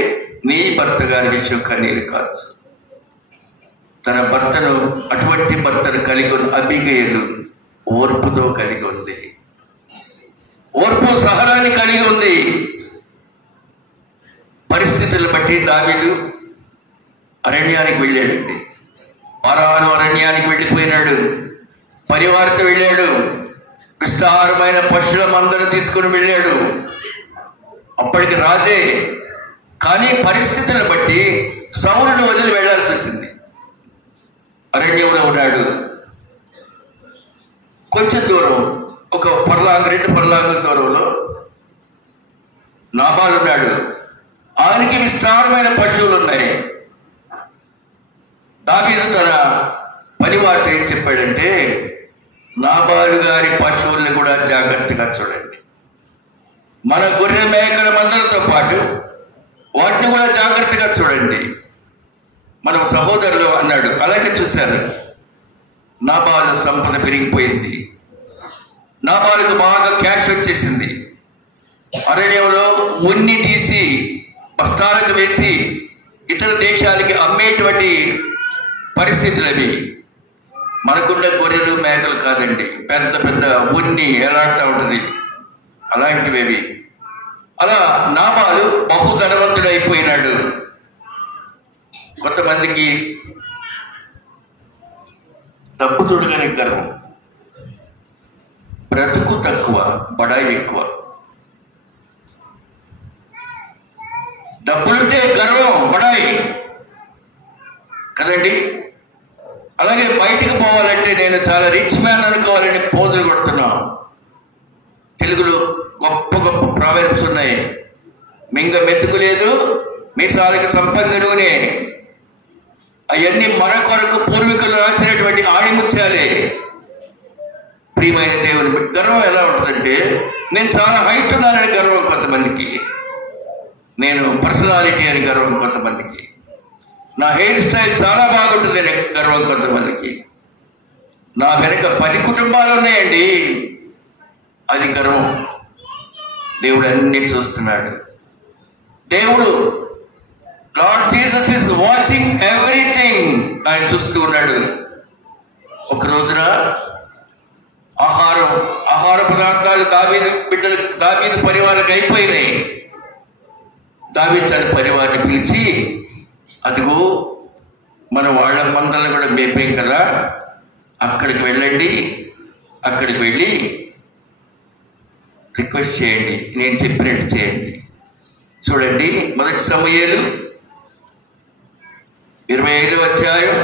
నీ భర్త గారి విషయం కన్నీరు కార్చు. తన భర్తను, అటువంటి భర్తను కలిగి ఉన్న అబిగయలు ఓర్పుతో కలిగి ఉంది. ఓర్పు సహనాన్ని కలిగి ఉంది. పరిస్థితులను బట్టి దావీదు అరణ్యానికి వెళ్ళాడండి. పారాను అరణ్యానికి వెళ్ళిపోయినాడు. పరివారితో వెళ్ళాడు. విస్తారమైన పశువుల మందను తీసుకుని వెళ్ళాడు. అప్పటికి రాజే. కానీ పరిస్థితులను బట్టి సౌలును వదిలి వెళ్లాల్సి వచ్చింది. అరణ్యంలో ఉన్నాడు. కొంచెం దూరం, ఒక పర్లాంగు 2 పర్లాంగుల దూరంలో నాబాలు ఉన్నాడు. ఆయనకి విస్తారమైన పశువులు ఉన్నాయి. దావీదు తన పనివారితో ఏం చెప్పాడంటే, నాబాలు గారి పశువుల్ని కూడా జాగ్రత్తగా చూడండి. మన గొర్రె మేకల మందలతో పాటు వాటిని కూడా జాగ్రత్తగా చూడండి. మనం సహోదరులు అన్నాడు. అలాగే చూశారు. నాబాలు సంపద పెరిగిపోయింది. నాబాలుకు బాగా క్యాష్ వచ్చేసింది. అరణ్యంలో ఉన్ని తీసి బస్తాలకు వేసి ఇతర దేశాలకి అమ్మేటువంటి పరిస్థితులు అవి. మనకున్న గొర్రెలు మేకలు కాదండి, పెద్ద పెద్ద ఉన్ని ఎలాంటి ఉంటుంది, అలాంటివి. అలా నాబాలు బహుధనవంతుడు అయిపోయినాడు. కొంతమందికి డబ్బు చూడగానే గర్వం, బ్రతుకు తక్కువ, బడాయి ఎక్కువ. డబ్బులుంటే గర్వం, బడాయి కదండి. అలాగే బయటికి పోవాలంటే నేను చాలా రిచ్ మ్యాన్ అనుకోవాలని పోజులు కొడుతున్నాం. తెలుగులో గొప్ప గొప్ప ప్రావెర్బ్స్ ఉన్నాయి. మింగ మెతుకు లేదు, మీసాలకి సంపంగ నూనె. అవన్నీ మన కొరకు పూర్వీకులు రాసినటువంటి ఆణిముత్యాలే. ప్రియమైన దేవుని గర్వం ఎలా ఉంటుందంటే, నేను చాలా హైట్ ఉన్నానని గర్వం కొంతమందికి, నేను పర్సనాలిటీ అని గర్వం కొంతమందికి, నా హెయిర్ స్టైల్ చాలా బాగుంటుంది అని గర్వం కొంతమందికి, నా వెనక 10 కుటుంబాలు ఉన్నాయండి, అది గర్వం. దేవుడు అన్ని చూస్తున్నాడు. దేవుడు lord Jesus is watching everything. ఆయన చూస్తూ ఉన్నాడు. ఒక రోజున ఆహార పదార్థాలు దావీదు పరివారానికి అయిపోయినాయి. దావీదు తన పరివారాన్ని పిలిచి, అదిగో మన వాళ్ళ మందలను కూడా మేపాం కదా, అక్కడికి వెళ్ళండి, అక్కడికి వెళ్ళి రిక్వెస్ట్ చేయండి, నేను చెప్పినట్టు చేయండి. చూడండి, 1 సమూయేలు 25వ అధ్యాయం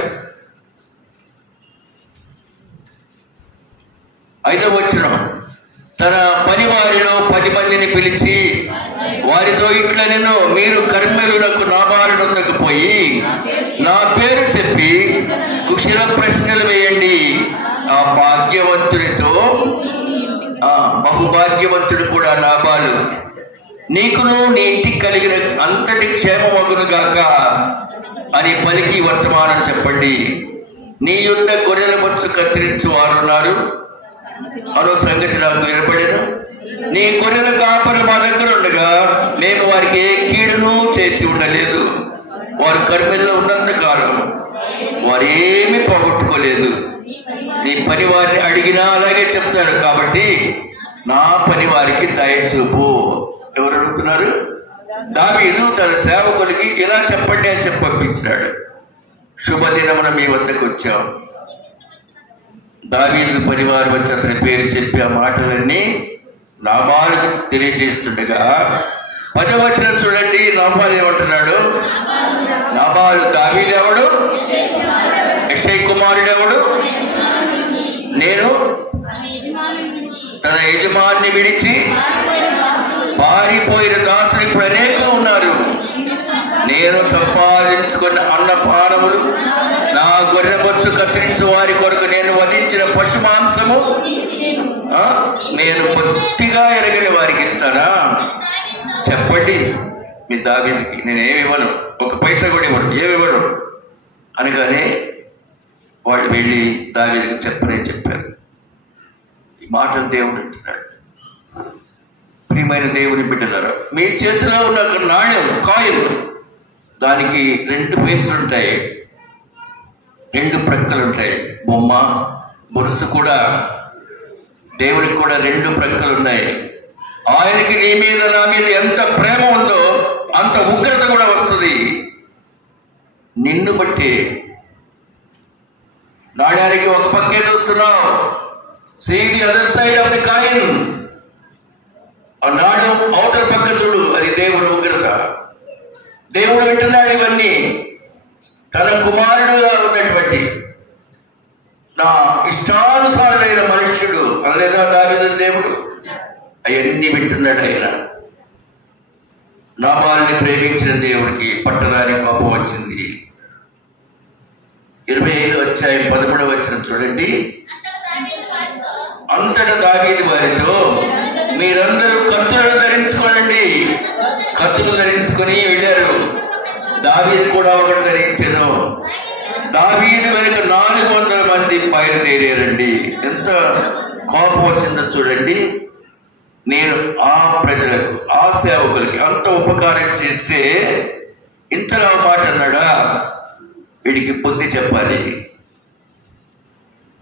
5వ వచనం. తన పనివారిలో 10 మందిని పిలిచి వారితో ఇట్లా, నేను మీరు కర్మెలునకు నాబాలునకు పోయి నా పేరు చెప్పి కుశల ప్రశ్నలు వేయండి. ఆ భాగ్యవంతుడితో, బహుభాగ్యవంతుడు కూడా నాబాలు, నీకును నీ ఇంటికి కలిగిన అంతటి క్షేమమగును గాక అని పలికి వర్తమానం చెప్పండి. నీ యొద్ద గొర్రెల బొచ్చు కత్తిరించు వారున్నారు అనో సంగతి నాకు వినపడెను. నీ గొర్రెల కాపరి మా దగ్గర ఉండగా మేము వారికి ఏ కీడును చేసి ఉండలేదు. వారు కర్మెల్లో ఉన్నంత కాలం వారు ఏమీ పోగొట్టుకోలేదు. నీ పని వారిని అడిగినా అలాగే చెప్తారు. కాబట్టి నా పని వారికి దయచూపు. ఎవరు అడుగుతున్నారు? దావీదు తన సేవకులకి ఇలా చెప్పండి అని చెప్పి పంపించినాడు. శుభదినమున మీ వద్దకు వచ్చాం. దావీదు పరివారం వచ్చి అతని పేరు చెప్పి ఆ మాటలన్నీ నాబాలుకు తెలియజేస్తుండగా 10వ వచనం చూడండి. నాబాలు ఏమంటున్నాడు? నాబాలు, దావీదు ఎవడు? యెషై కుమారుడు ఎవడు? నేను తన యజమాని విడిచి పారిపోయిన దాసులు ఇప్పుడు అనేకం ఉన్నారు. నేను సంపాదించుకున్న అన్నపానములు, నా గొర్రె బొచ్చు కత్తిరించు వారి కొరకు నేను వధించిన పశు మాంసము నేను కొద్దిగా ఎరగని వారికి ఇస్తానా? చెప్పండి మీ దావీదుకి, నేనేమి ఇవ్వను, ఒక పైసా కూడా ఇవ్వను, ఏమివ్వను అనగానే వాళ్ళు వెళ్ళి దావీదుకి చెప్పారు. ఈ మాట దేవుడు అంటున్నాడు, ప్రియమైన దేవుని బిడ్డలారా, మీ చేతిలో ఉన్న ఒక నాణ్యం, కాయిన్, దానికి 2 పైసలు ఉంటాయి, 2 ప్రక్కలు ఉంటాయి. బొమ్మ బొరుసు కూడా, దేవుడికి కూడా 2 ప్రక్కలు ఉన్నాయి. ఆయనకి నీ మీద నా మీద ఎంత ప్రేమ ఉందో అంత ఉగ్రత కూడా వస్తుంది. నిన్ను బట్టి నాణ్యానికి ఒక పక్కే చూస్తున్నావు. See the other side of the coin. ఆ నాణ్యం అవతల పక్క చూడు, అది దేవుడు ఉగ్రత. దేవుడు వింటున్నాడు ఇవన్నీ. తన కుమారుడుగా ఉన్నటువంటి నా ఇష్టానుసారుడైన మనుష్యుడు అనలేదా దావీదు దేవుడు? అవన్నీ వింటున్నాడు ఆయన. నాబాలుని ప్రేమించిన దేవుడికి పట్టడానికి కోపం వచ్చింది. 25వ అధ్యాయం 13వ వచనం చూడండి. అంతటా దావీదు వారితో, మీరందరూ కత్తులను ధరించుకోనండి. కత్తులు ధరించుకొని వెళ్ళారు. దావీదు కూడా ఒకటి ధరించాను. దావీదు వెనుక 400 మంది బయలుదేరారండి. ఎంత కోపం వచ్చిందో చూడండి. నేను ఆ ప్రజలకు, ఆ సేవకులకి అంత ఉపకారం చేస్తే ఇంతలో మాట అన్నాడా? వీడికి బుద్ధి చెప్పాలి.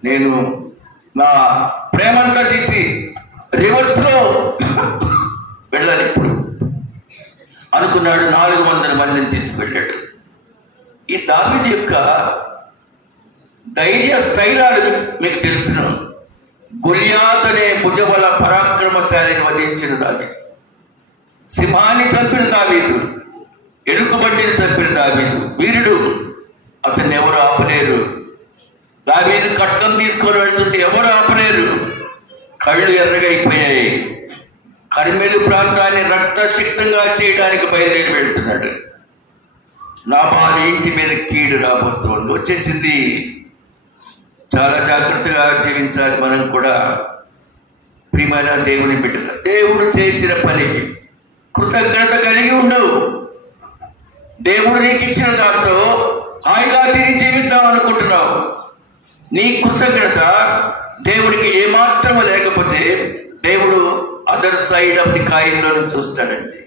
నేను నా ప్రేమంతా తీసి రివర్స్లో వెళ్ళాలి ఇప్పుడు అనుకున్నాడు. 400 మందిని తీసుకువెళ్ళాడు. ఈ దావీదు యొక్క ధైర్య స్థైర్యాలు మీకు తెలుసును. గొలియాత్ అనే భుజబల పరాక్రమశాలిని వధించిన దావీదు, సింహాన్ని చంపిన దావీదు, ఎలుకబంటిని చంపిన దావీదు వీరుడు. అతన్ని ఎవరు ఆపలేరు. దావీదు ఖడ్గం తీసుకొని వెళ్తుంటే ఎవరు ఆపలేరు. కళ్ళు ఎర్రగైపోయాయి. కర్మెలు ప్రాంతాన్ని రక్తసిక్తంగా చేయడానికి బయలుదేరి వెళ్తున్నాడు. నాబాలు ఇంటి మీద కీడు రాబోతోంది, వచ్చేసింది. చాలా జాగ్రత్తగా జీవించాలి మనం కూడా. ప్రియమైన దేవుని బిడ్డల, దేవుడు చేసిన పనికి కృతజ్ఞత కలిగి ఉండు. దేవుడు నీకు ఇచ్చిన దాంతో హాయిగా తిరిగి జీవిద్దాం అనుకుంటున్నావు. నీ కృతజ్ఞత దేవుడికి ఏమాత్రము లేకపోతే దేవుడు అదర్ సైడ్ ఆఫ్ ది కాయిన్లో చూస్తాడండి.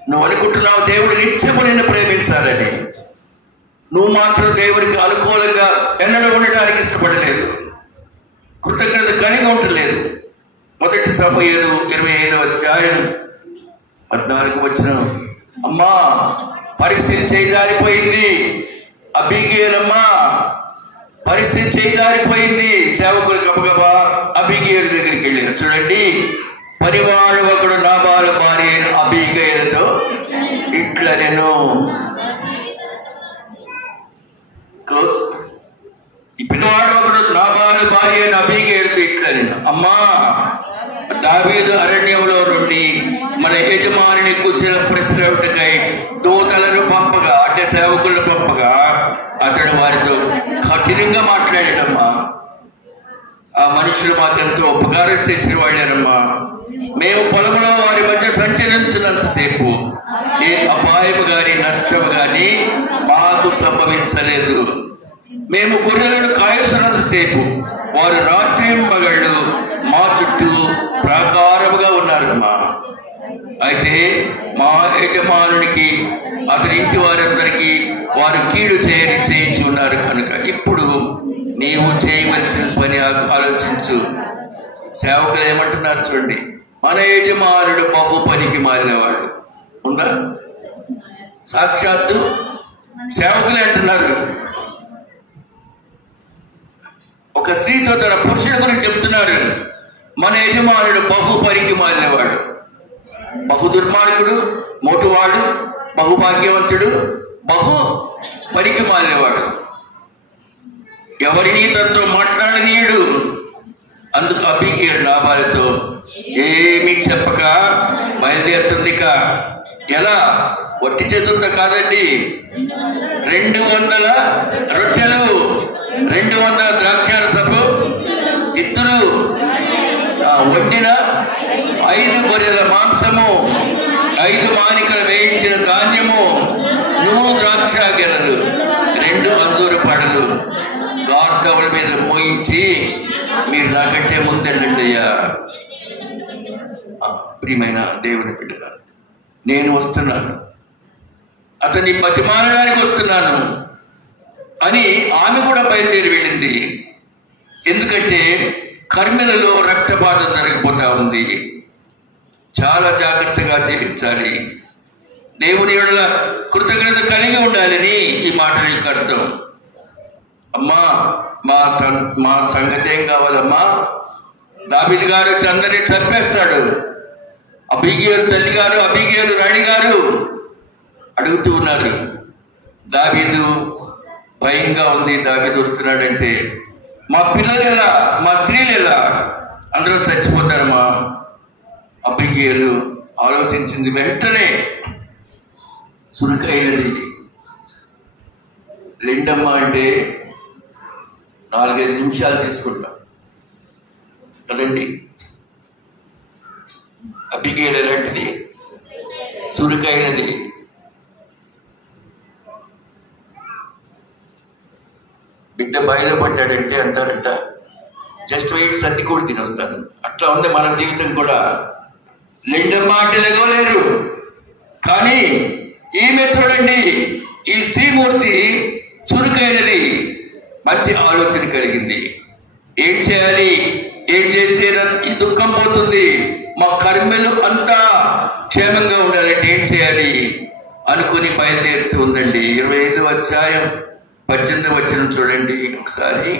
నువ్వు అనుకుంటున్నావు దేవుడు నిత్యము నిన్ను ప్రేమించాలని. నువ్వు మాత్రం దేవుడికి అనుకూలంగా ఎన్నడూ ఉండడానికి ఇష్టపడలేదు, కృతజ్ఞత కలిగి ఉండలేదు. 1 సమూయేలు 25వ అధ్యాయం 14వ వచనం. అమ్మా, పరిస్థితి చేజారిపోయింది. అబీగేలమ్మా, పరిస్థితి చేజారిపోయింది. సేవకులు గబగబా అబీగేలు దగ్గరికి వెళ్ళారు. చూడండి, పనివాడు ఒకడు నాబాలు భార్య అబీగేలుతో ఇట్లా నేను క్లోజ్. ఈ పిల్లవాడు ఒకడు నాబాలు భార్య అబీగేలుతో ఇట్లా నేను, అమ్మా, దావీదు అరణ్యంలో నుండి మన యజమానిని కుశల ప్రశ్నకై దూతలను పంపగా, అంటే సేవకులను పంపగా, అతడు వారితో కఠినంగా మాట్లాడాడమ్మా. ఆ మనుషులు మాకెంతో ఉపకారం చేసిన వాళ్ళేనమ్మా. మేము పొలంలో వారి మధ్య సంచరించినంతసేపు ఏ అపాయము గాని నష్టము గాని మాకు సంభవించలేదు. మేము గొర్రెలను కాయస్తున్నంతసేపు వారు రాత్రి పగళ్ళు మా చుట్టూ ప్రాకారముగా ఉన్నారమ్మా. అయితే మా యజమానునికి అతని ఇంటి వారందరికీ వారు కీడు చేయించి ఉన్నారు కనుక ఇప్పుడు నీవు చేయవలసిన పని ఆలోచించు. సేవకులు ఏమంటున్నారు చూడండి, మన యజమానుడు బహు పనికి మారినవాడు. ఉందా? సాక్షాత్తు సేవకులే అంటున్నారు. ఒక స్త్రీతో తన పురుషుడి గురించి చెప్తున్నారు, మన యజమానుడు బహు పనికి మారినవాడు, బహు దుర్మార్గుడు, మోటువాడు, బహుభాగ్యవంతుడు, బహు పనికి మారినవాడు, ఎవరిని తనతో మాట్లాడనీయుడు. అందుకు అబీగేలు నాబాలుతో ఏమీ చెప్పక బయలుదేరుతుంది. ఎలా? వట్టి చేతులతో కాదండి, 200 రొట్టెలు, 200 ద్రాక్షారసపు తిత్తులు, వండిన 5 గొర్రెల మాంసం మాంసము, 5 మానికలు వేయించిన ధాన్యము, నూనె ద్రాక్ష గెలలు, 2 అంజూరు పడలు గార్దవుల మీద మోయించి మీరు నాకంటే ముందెళ్ళండి అయ్యా. ప్రియమైన దేవుని బిడ్డగా, నేను వస్తున్నాను, అతన్ని బతిమాలడానికి వస్తున్నాను అని ఆమె కూడా బయలుదేరి వెళ్ళింది. ఎందుకంటే కర్మెలలో రక్తపాతం జరిగిపోతా ఉంది. చాలా జాగ్రత్తగా జీవించాలి, దేవుని యెడల కృతజ్ఞత కలిగి ఉండాలని ఈ మాటల యొక్క అర్థం. అమ్మా, మా సంగతి ఏం కావాలమ్మా? దావీదు గారు అందరినీ చంపేస్తాడు. అబీగేలు తల్లి గారు, అబీగేలు రాణి గారు అడుగుతూ ఉన్నారు. దావీదు భయంగా ఉంది, దావీదు వస్తున్నాడంటే మా పిల్లలు ఎలా, మా స్త్రీలు ఎలా, అందరూ చచ్చిపోతారమ్మా. అబీగేలు ఆలోచించింది. వెంటనే సురుకైనది లిండమ్మ అంటే 4-5 నిమిషాలు తీసుకుంటాం కదండి. అబీగేలు ఎలాంటిది? సురుకైనది. బిడ్డ బయలుపడ్డాడంటే అంటారంట జస్ట్ వెయిట్, సర్ది కూడా తినొస్తాను. అట్లా ఉంది మన జీవితం కూడా. లిండమ్మ అంటే లెగవలేరు, కానీ ఈమె చూడండి, ఈ స్త్రీమూర్తి చురుకైనది, మంచి ఆలోచన కలిగింది. ఏం చేయాలి, ఏం చేస్తే ఈ దుఃఖం పోతుంది, మా కర్మలు అంతా క్షేమంగా ఉండాలంటే ఏం చేయాలి అనుకుని బయలుదేరుతూ ఉందండి. 25వ అధ్యాయం 18వ వచనం చూడండి ఒకసారి.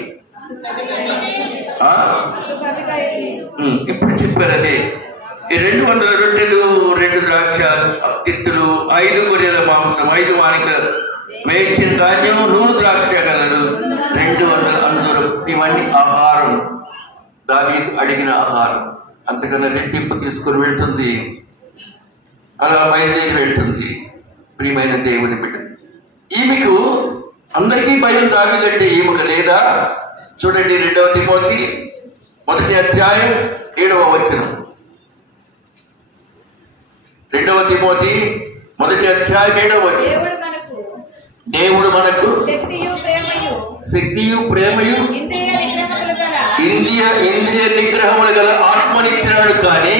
ఇప్పుడు చెప్పారు అదే. 200 రొట్టెలు, 2 ద్రాక్ష తిత్తులు, 5 గొర్రెల మాంసం, 5 మానికలు వేయించిన ధాన్యం, నూనె ద్రాక్ష గలలు, 200 అంజూరం. ఇవన్నీ ఆహారం, దావీదు అడిగిన ఆహారం. అంతకన్నా రెట్టింపు తీసుకుని వెళ్తుంది, అలా బయలుదేరి వెళ్తుంది. ప్రియమైన దేవుని బిడ్డ, ఈమెకు అందరికీ భయం దావీదంటే ఈమెకు లేదా? చూడండి 2వ తిమోతి 1వ అధ్యాయం 7వ వచనం. 2వ తిమోతి 1వ అధ్యాయం 7వ వచనం. దేవుడు మనకు శక్తియు ప్రేమయు ఇంద్రియ నిగ్రహములు గల ఆత్మనిచ్చినాడు, కానీ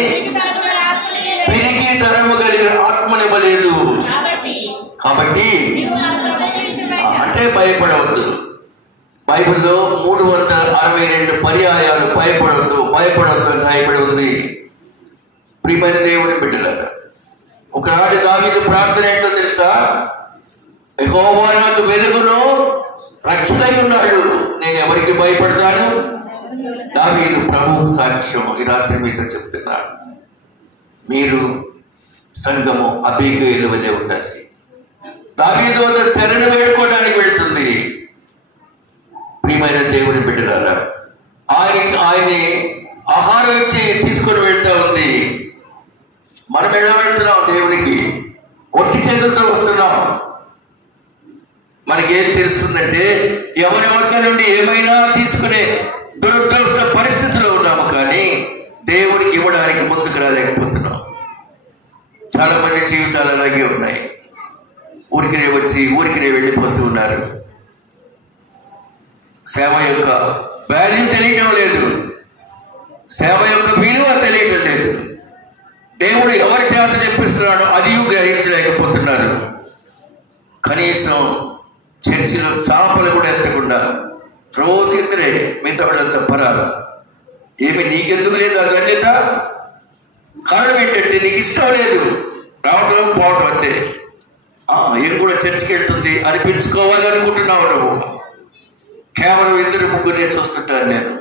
పిరికి తరము కలిగిన ఆత్మనివ్వలేదు. కాబట్టి అంటే భయపడవద్దు. బైబిల్లో 362 పర్యాయాలు భయపడవద్దు అని రాయబడి ఉంది. ప్రియమైన దేవుని బిడ్డలారా, ఒకనాడు దావీదు ప్రార్థన ఏంటో తెలుసా? యెహోవా నాకు వెలుగును రక్షణై ఉన్నాడు, నేను ఎవరికి భయపడతాను? దావీదు ప్రభువు సాక్ష్యం ఈ రాత్రి మీతో చెప్తున్నాడు. మీరు సంఘము అబీగయలు వలె ఉండాలి. దావీదు వద్ద శరణు వేడుకోవడానికి వెళ్తుంది. ప్రియమైన దేవుని బిడ్డలారా, ఆయన్ని ఆహారం ఇచ్చి తీసుకొని వెళ్తా ఉంది. మనం ఎలా వెళ్తున్నాం? దేవునికి ఒట్టి చేతులతో వస్తున్నాం. మనకేం తెలుస్తుందంటే ఎవరి వద్ద నుండి ఏమైనా తీసుకునే దురదృష్ట పరిస్థితిలో ఉన్నాము, కానీ దేవునికి ఇవ్వడానికి ముందుకు రాలేకపోతున్నాం. చాలా మంది జీవితాలు అలాగే ఉన్నాయి. ఊరికినే వచ్చి ఊరికినే వెళ్ళిపోతూ ఉన్నారు. సేవ యొక్క వాల్యూ తెలియటం లేదు, సేవ యొక్క విలువ తెలియటం లేదు. దేవుడు ఎవరి చేత చెప్పిస్తున్నాడో అది గ్రహించలేకపోతున్నారు. కనీసం చర్చిలో చాపలు కూడా ఎత్తకుండా రోజు ఇద్దరే, మిగతా వాళ్ళంతా పరారు. ఏమి నీకెందుకు లేదు ఆ ధన్యత? కారణం ఏంటంటే నీకు ఇష్టం లేదు, రావడం పోవడం అంతే. ఏం కూడా చర్చికి వెళ్తుంది అనిపించుకోవాలనుకుంటున్నావు నువ్వు. కేవలం 2-3 చూస్తుంటాను నేను.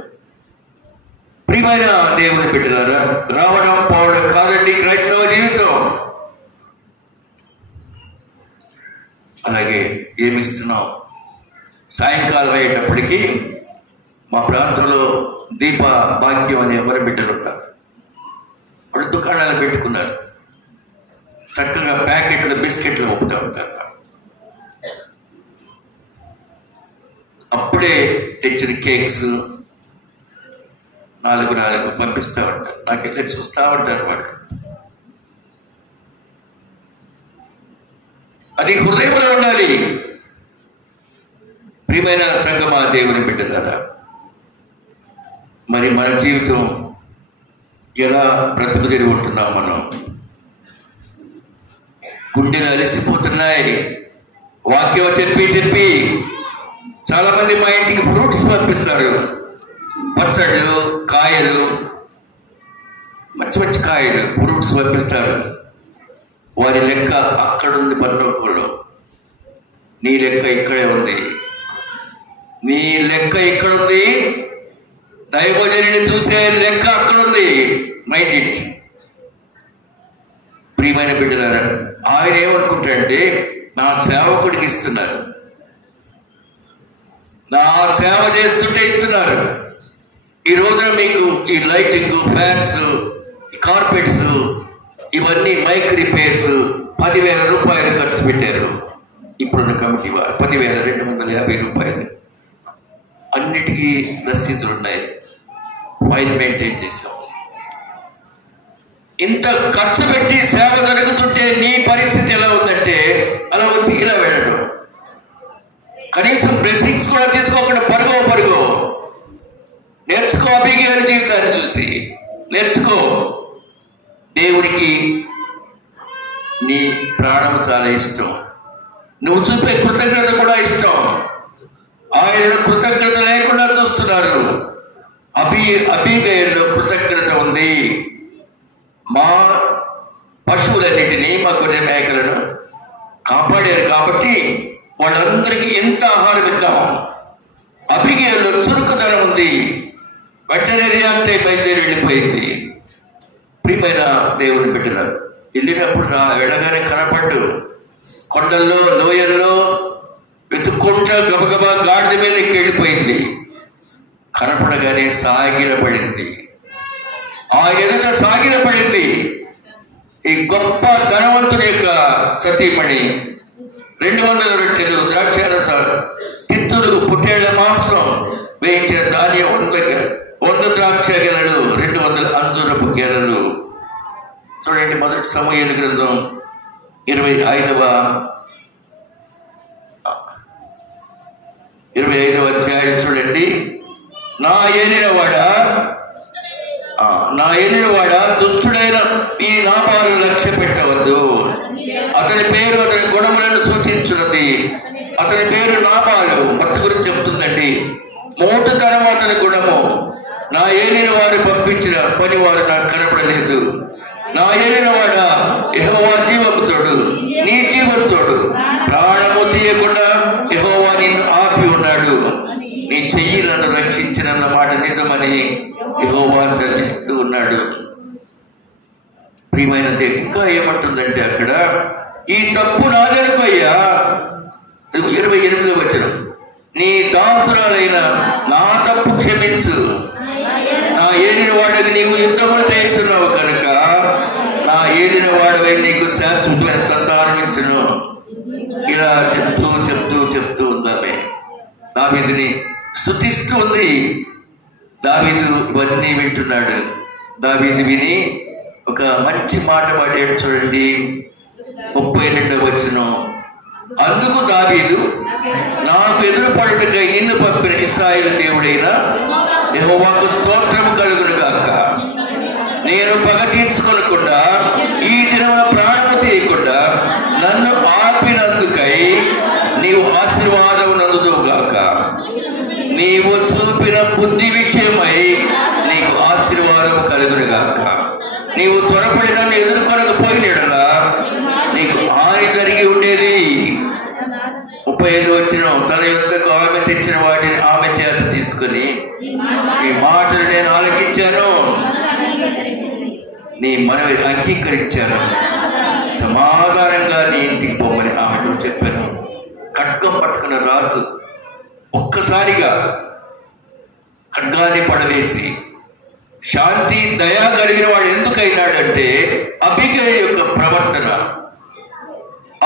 ప్రియమైన దేవుని బిడ్డలారా, రావడం పోవడం కాదండి క్రైస్తవ జీవితం. అలాగే ఏమిస్తున్నావు? సాయంకాలం అయ్యేటప్పటికీ మా ప్రాంతంలో దీప భాగ్యం అనే ఎవరి బిడ్డలు ఉంటారు. వాళ్ళు దుకాణాలు పెట్టుకున్నారు. చక్కగా ప్యాకెట్లు బిస్కెట్లు అమ్ముతూ ఉంటారు. అప్పుడే తెచ్చిన కేక్స్ 4 పంపిస్తూ ఉంటారు. నాకు వెళ్ళి చూస్తూ ఉంటారు వాళ్ళు. అది హృదయంలో ఉండాలి. ప్రియమైన సంగమా, దేవుని బిడ్డలారా, మరి మన జీవితం ఎలా బ్రతుకుదేరి ఉంటున్నాం? మనం గుండెలు అలసిపోతున్నాయి. వాక్యం చెప్పి చాలా మంది మా ఇంటికి ఫ్రూట్స్ పంపిస్తారు, పచ్చళ్ళు, కాయలు, మంచి కాయలు, ఫ్రూట్స్ పంపిస్తారు. వారి లెక్క అక్కడుంది పరలోకంలో, నీ లెక్క ఇక్కడే ఉంది. నీ లెక్క ఇక్కడుంది, దైవజనుని చూసే లెక్క అక్కడుంది. Mind it. ప్రియమైన బిడ్డలారా, ఆయన ఏమనుకుంటాడంటే నా సేవకుడికి ఇస్తున్నారు, నా సేవ చేస్తుంటే ఇస్తున్నారు. ఈ రోజున మీకు ఈ లైటింగ్, ఫ్యాన్స్, కార్పెట్స్, ఇవన్నీ మైక్ రిపేర్స్ 10,000 రూపాయలు ఖర్చు పెట్టారు. ఇప్పుడున్న కమిటీ వారు 10,250 రూపాయలు. అన్నిటికీ రసీదులు ఉన్నాయి, ఫైల్ మెయింటైన్ చేశాం. ఇంత ఖర్చు పెట్టి సేవ జరుగుతుంటే నీ పరిస్థితి ఎలా ఉందంటే అలా వచ్చి ఇలా వెళ్ళడం, కనీసం బ్లెస్సింగ్స్ కూడా తీసుకోకుండా పరుగో. నేర్చుకో అబిగేలు జీవితాన్ని చూసి నేర్చుకో. దేవుడికి నీ ప్రాణం చాలా ఇష్టం, నువ్వు చూపే కృతజ్ఞత కూడా ఇష్టం. ఆయన కృతజ్ఞత లేకుండా చూస్తున్నారు. అబిగేలులో కృతజ్ఞత ఉంది. మా పశువులన్నిటినీ, మా గొర్రె మేకలను కాపాడారు కాబట్టి వాళ్ళందరికీ ఎంత ఆహారం ఇద్దాం. అబిగేలులో చురుకుదనం ఉంది. వెంటనే రియాక్ట్ అయి బయలుదేరి వెళ్ళిపోయింది. ప్రియమైన దేవుని బిడ్డలారు, వెళ్ళినప్పుడు వెళ్ళగానే కనపడ్డు. కొండల్లో, లోయల్లో వెతుక్కుంటా గబగబా గాడిద మీదకి వెళ్ళిపోయింది. కనపడగానే సాగిలపడింది. ఆ ఎదుట సాగిలపడింది. ఈ గొప్ప ధనవంతుడి యొక్క సతీమణి 200 రొట్టెలు, ద్రాక్షారస తిత్తులు, పుట్టేళ్ల మాంసం, వేయించిన ధాన్యం 100 ద్రాక్ష గెలలు, 200 అంజూరపు గెలలు. చూడండి, మొదటి సమూయేలు గ్రంథం 25వ అధ్యాయం చూడండి. నా ఏలినవాడ దుష్టుడైన ఈ నాబాలు లక్ష్య పెట్టవద్దు. అతని పేరు అతని గుణములను సూచించున్నది. అతని పేరు నాబాలు. భర్త గురించి చెప్తుందండి. మోటుతనం అతని గుణము. నా ఏలిన వారు పంపించిన పని వారు నాకు కనపడలేదు. నా ఏలిన వాడ యెహోవా జీవముతోడు, నీ జీవంతోడు. ప్రాణము తీయకుండా యెహోవా నిన్ను ఆపి ఉన్నాడు. నీ చెయ్యి నన్ను రక్షించినన్న మాట నిజమని యెహోవా సెలవిస్తూ ఉన్నాడు. ప్రియమైన దేవుడు ఇంకా ఏమంటుందంటే అక్కడ, ఈ తప్పు నాదనుకోయ్యా. 28వ వచనం, నీ దాసురాలైన నా తప్పు క్షమించు. నా ఏలిన వాడికి నీకు యుద్ధములు చేయించున్నావు కనుక నా ఏలిన వాడవై నీకు శాశ్వతమైన సంతానం ఇచ్చును. ఇలా చెప్తూ ఉందామే. దావీదుని స్తుతిస్తూ ఉంది. దావీదు ఇవన్నీ వింటున్నాడు. దావీదు విని ఒక మంచి మాట పాడాడు చూడండి. 32వ వచనం, అందుకు దావీదు, నాకు ఎదురుపడుటకై నిన్ను పంపిన ఇశ్రాయేలు దేవుడైన యెహోవాకు స్తోత్రము కలుగును గాక. నేను పగ తీర్చుకొనకుండా ఈ దినమున ప్రాణము తీయకుండా నన్ను ఆపినందుకై నీవు ఆశీర్వాదం నందుదువు గాక. నీవు చూపిన బుద్ధి విషయమై నీకు ఆశీర్వాదం కలుగును గాక. నీవు త్వరపడి నన్ను ఎదుర్కొనకపోయినలా నీకు హాని జరిగి ఉండేది. 35 వచనం, తన యొద్దకు ఆమె తెచ్చిన వాటిని ఆమె చేత తీసుకుని, ఈ మాటలు నేను ఆలకించాను, నీ మనవి అంగీకరించాను, సమాధానంగా నీ ఇంటికి పోమని ఆమెతో చెప్పాను. ఖడ్గం పట్టుకున్న రాజు ఒక్కసారిగా ఖడ్గాన్ని పడవేసి శాంతి దయా కలిగిన వాడు ఎందుకైనాడంటే అబిగేలు యొక్క ప్రవర్తన,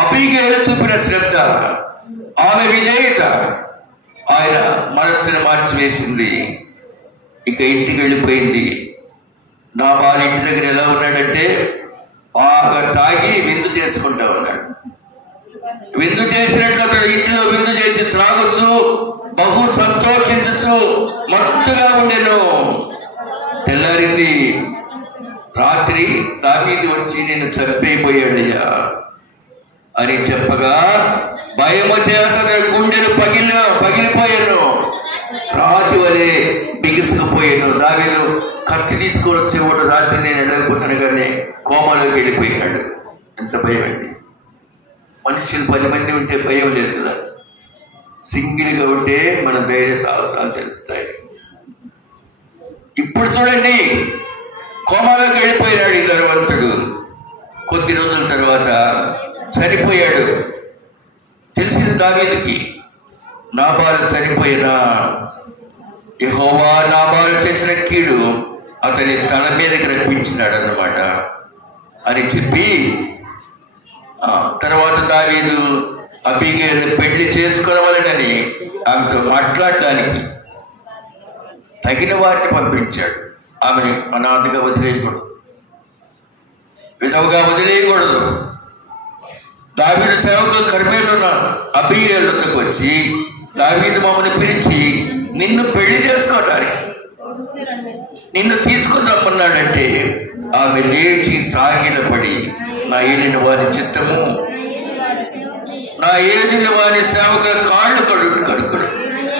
అబిగేలు చూపిన శ్రద్ధ, ఆమె విధేయత ఆయన మనస్సును మార్చివేసింది. ఇక ఇంటికి వెళ్ళిపోయింది. నాబాలు ఇంటి దగ్గర ఎలా ఉన్నాడంటే బాగా తాగి విందు చేసుకుంటా ఉన్నాడు. విందు చేసినట్లు అతడు ఇంట్లో విందు చేసి త్రాగొచ్చు, బహు సంతోషించచ్చు, మత్తుగా ఉండెను. తెల్లారింది. రాత్రి దావీదు వచ్చి నేను చంపైపోయాడయ్యా అని చెప్పగా భయము చేత గుండెలు పగిలిపోయాను, రాతి వలె బిగుసుకుపోయాను. దావీదు కత్తి తీసుకొని వచ్చేవాడు. రాత్రి నేను వెళ్ళకపోతాను కానీ కోమాలోకి వెళ్ళిపోయినాడు. ఎంత భయం అండి! మనుషులు 10 మంది ఉంటే భయం లేదు కదా, సింగిల్గా ఉంటే మన ధైర్య సాహసాలు తెలుస్తాయి. ఇప్పుడు చూడండి, కోమాలోకి వెళ్ళిపోయినాడు ఈ ధనవంతుడు. కొద్ది రోజుల తర్వాత చనిపోయాడు. తెలిసింది దావీదుకి, నాబాలు చనిపోయినా యెహోవా నాబాలు చేసిన కీడు అతని తల మీదకి రప్పించినాడు అన్నమాట అని చెప్పి, తర్వాత దావీదు అబీగయల్ని పెళ్లి చేసుకోవాలని ఆమెతో మాట్లాడడానికి తగిన వారిని పంపించాడు. ఆమెని అనాథగా వదిలేయకూడదు, విధవగా వదిలేయకూడదు. దావీదు సేవకులు కర్మేలున్న అబీగయల్ వద్దకు వచ్చి, దావీదు మమ్మల్ని పిలిచి నిన్ను పెళ్లి చేసుకోవడానికి నిన్ను తీసుకుని రమ్మన్నాడంటే ఆమె లేచి సాగిలపడి, నా ఏలిన వారి చిత్తము, నా ఏలిన వారి సేవకుల కాళ్ళు కడుకుడు,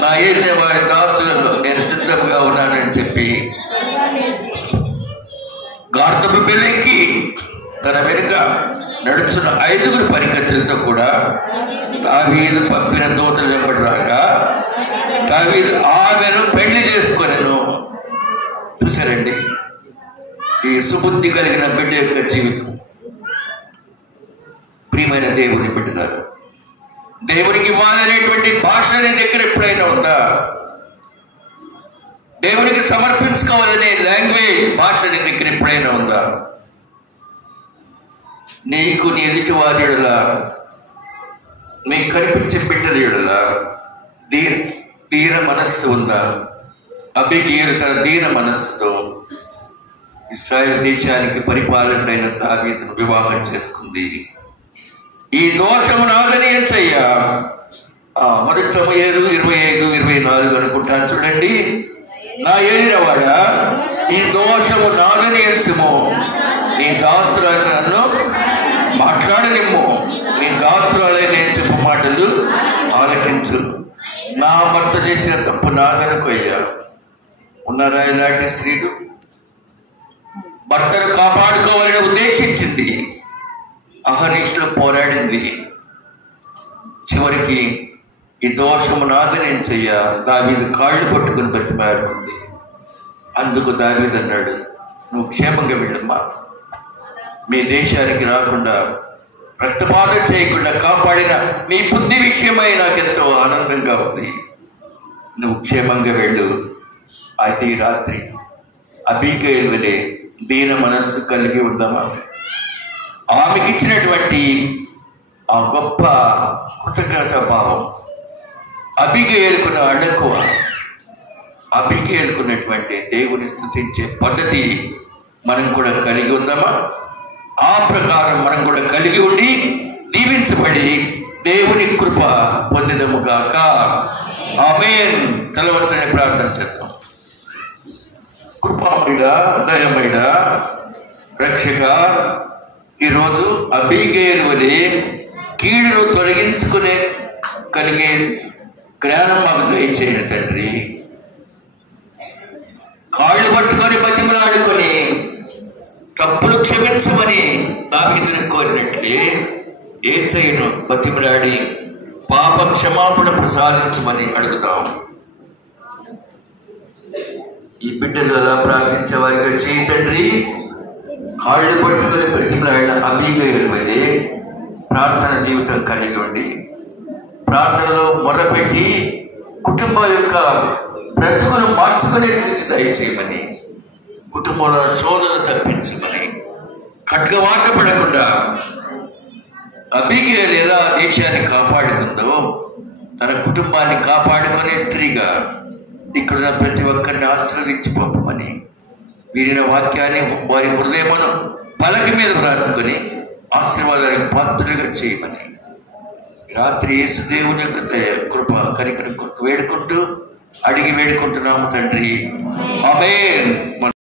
నా ఏలిన వారి దాసులలో నేను సిద్ధంగా ఉన్నానని చెప్పి గార్ధపు పెళ్ళెక్కి తన వెనుక నడుచున్న 5 పరికత్తులతో కూడా దావీదు పంపిన దూతలు వెంబడి రాగా దావీదు ఆమెను పెళ్లి చేసుకొనెను. చూసారండి ఈ సుబుద్ధి కలిగిన బిడ్డ యొక్క జీవితం. ప్రియమైన దేవుని బిడ్డలారు, దేవునికి ఇవ్వాలనేటువంటి భాష నీ దగ్గర ఎప్పుడైనా ఉందా? దేవునికి సమర్పించుకోవాలనే లాంగ్వేజ్ భాష నీ దగ్గర ఎప్పుడైనా ఉందా? నీకు నీ ఎదుటి వారిలా, నీకు కనిపించే బిడ్డల ఎడలా దీన మనస్సు ఉందా? అబీగయలు తన దీన మనస్సుతో ఇశ్రాయేలు దేశానికి పరిపాలకుడైన దావీదును వివాహం చేసుకుంది. ఈ దోషము నాదని ఎంచయ్యా. మొదటి సమూయేలు 25-24 అనుకుంటాను చూడండి. నా ఏలినవాడా, ఈ దోషము నాదని ఎంచుము, నీ దాసురాలు నన్ను మాట్లాడనిమ్ము, నీ దాసురాలే నేను చెప్పు మాటలు ఆలకించు. నా భర్త చేసిన తప్పు నాదనుకోయ్యా. ఉన్నారా ఇలాంటి స్త్రీలు? భర్తను కాపాడుకోవాలని ఉద్దేశించింది, అహర్నిశలు పోరాడింది. చివరికి ఈ దోషము నాదని ఎంచయ్యా దావీదు కాళ్ళు పట్టుకుని బతిమారుకుంది. అందుకు దావీదు అన్నాడు, నువ్వు క్షేమంగా వెళ్ళమ్మా, మీ దేశానికి రాకుండా రక్తపాతం చేయకుండా కాపాడిన మీ బుద్ధి విషయమై నాకెంతో ఆనందంగా ఉంది, నువ్వు క్షేమంగా వెళ్ళు. అయితే ఈ రాత్రి అబీగయలు వలె దీన మనస్సు కలిగి ఉందామా? ఆమెకి ఇచ్చినటువంటి ఆ గొప్ప కృతజ్ఞతా భావం, అబీగయలుకున్న అడక్కువ, అబీగయలుకున్నటువంటి దేవుని స్తుతించే పద్ధతి మనం కూడా కలిగి ఉందామా? ఆ ప్రకారం మనం కూడా కలిగి ఉండి దీవించబడి దేవుని కృప పొందెదముగాక. ఆమేన్. తలవంచని ప్రార్థన చేద్దాం. కృపామయుడా, దయమయుడా, రక్షక, ఈరోజు అబీగయలు వలె కీడును తొలగించుకునే కలిగే జ్ఞానం మాకు దయచేయండి తండ్రి. కాళ్ళు పట్టుకొని బతిమలాడుకొని తప్పులు క్షమించమని దావీదును కోరినట్లే యేసయ్యను బతిమలాడి పాప క్షమాపణ ప్రసాదించమని అడుగుతాం. ఈ బిడ్డలు అలా ప్రార్థించే వారిగా చేయి తండ్రి. కాళ్ళు పట్టుకొని బతిమలాడిన అబీగయలు వలె ప్రార్థన జీవితం కలిగి ఉండి ప్రార్థనలో మొరపెట్టి కుటుంబం యొక్క బ్రతుకును మార్చుకునే స్థితి దయచేయమని, కుటుంబంలో శోధన తప్పించమని, ఖడ్గవాత పడకుండా అబీగయలు ఎలా దేశాన్ని కాపాడుకుందో తన కుటుంబాన్ని కాపాడుకునే స్త్రీగా ఇక్కడున్న ప్రతి ఒక్కరిని ఆశీర్వదించి పంపమని, వీరిన వాక్యాన్ని వారి హృదయమును పలక మీద వ్రాసుకొని ఆశీర్వాదానికి పాత్రలుగా చేయమని రాత్రి యేసు దేవుని యొక్క కృప కనికరం కొరకు వేడుకుంటూ అడిగి వేడుకుంటున్నాము తండ్రి. ఆమేన్.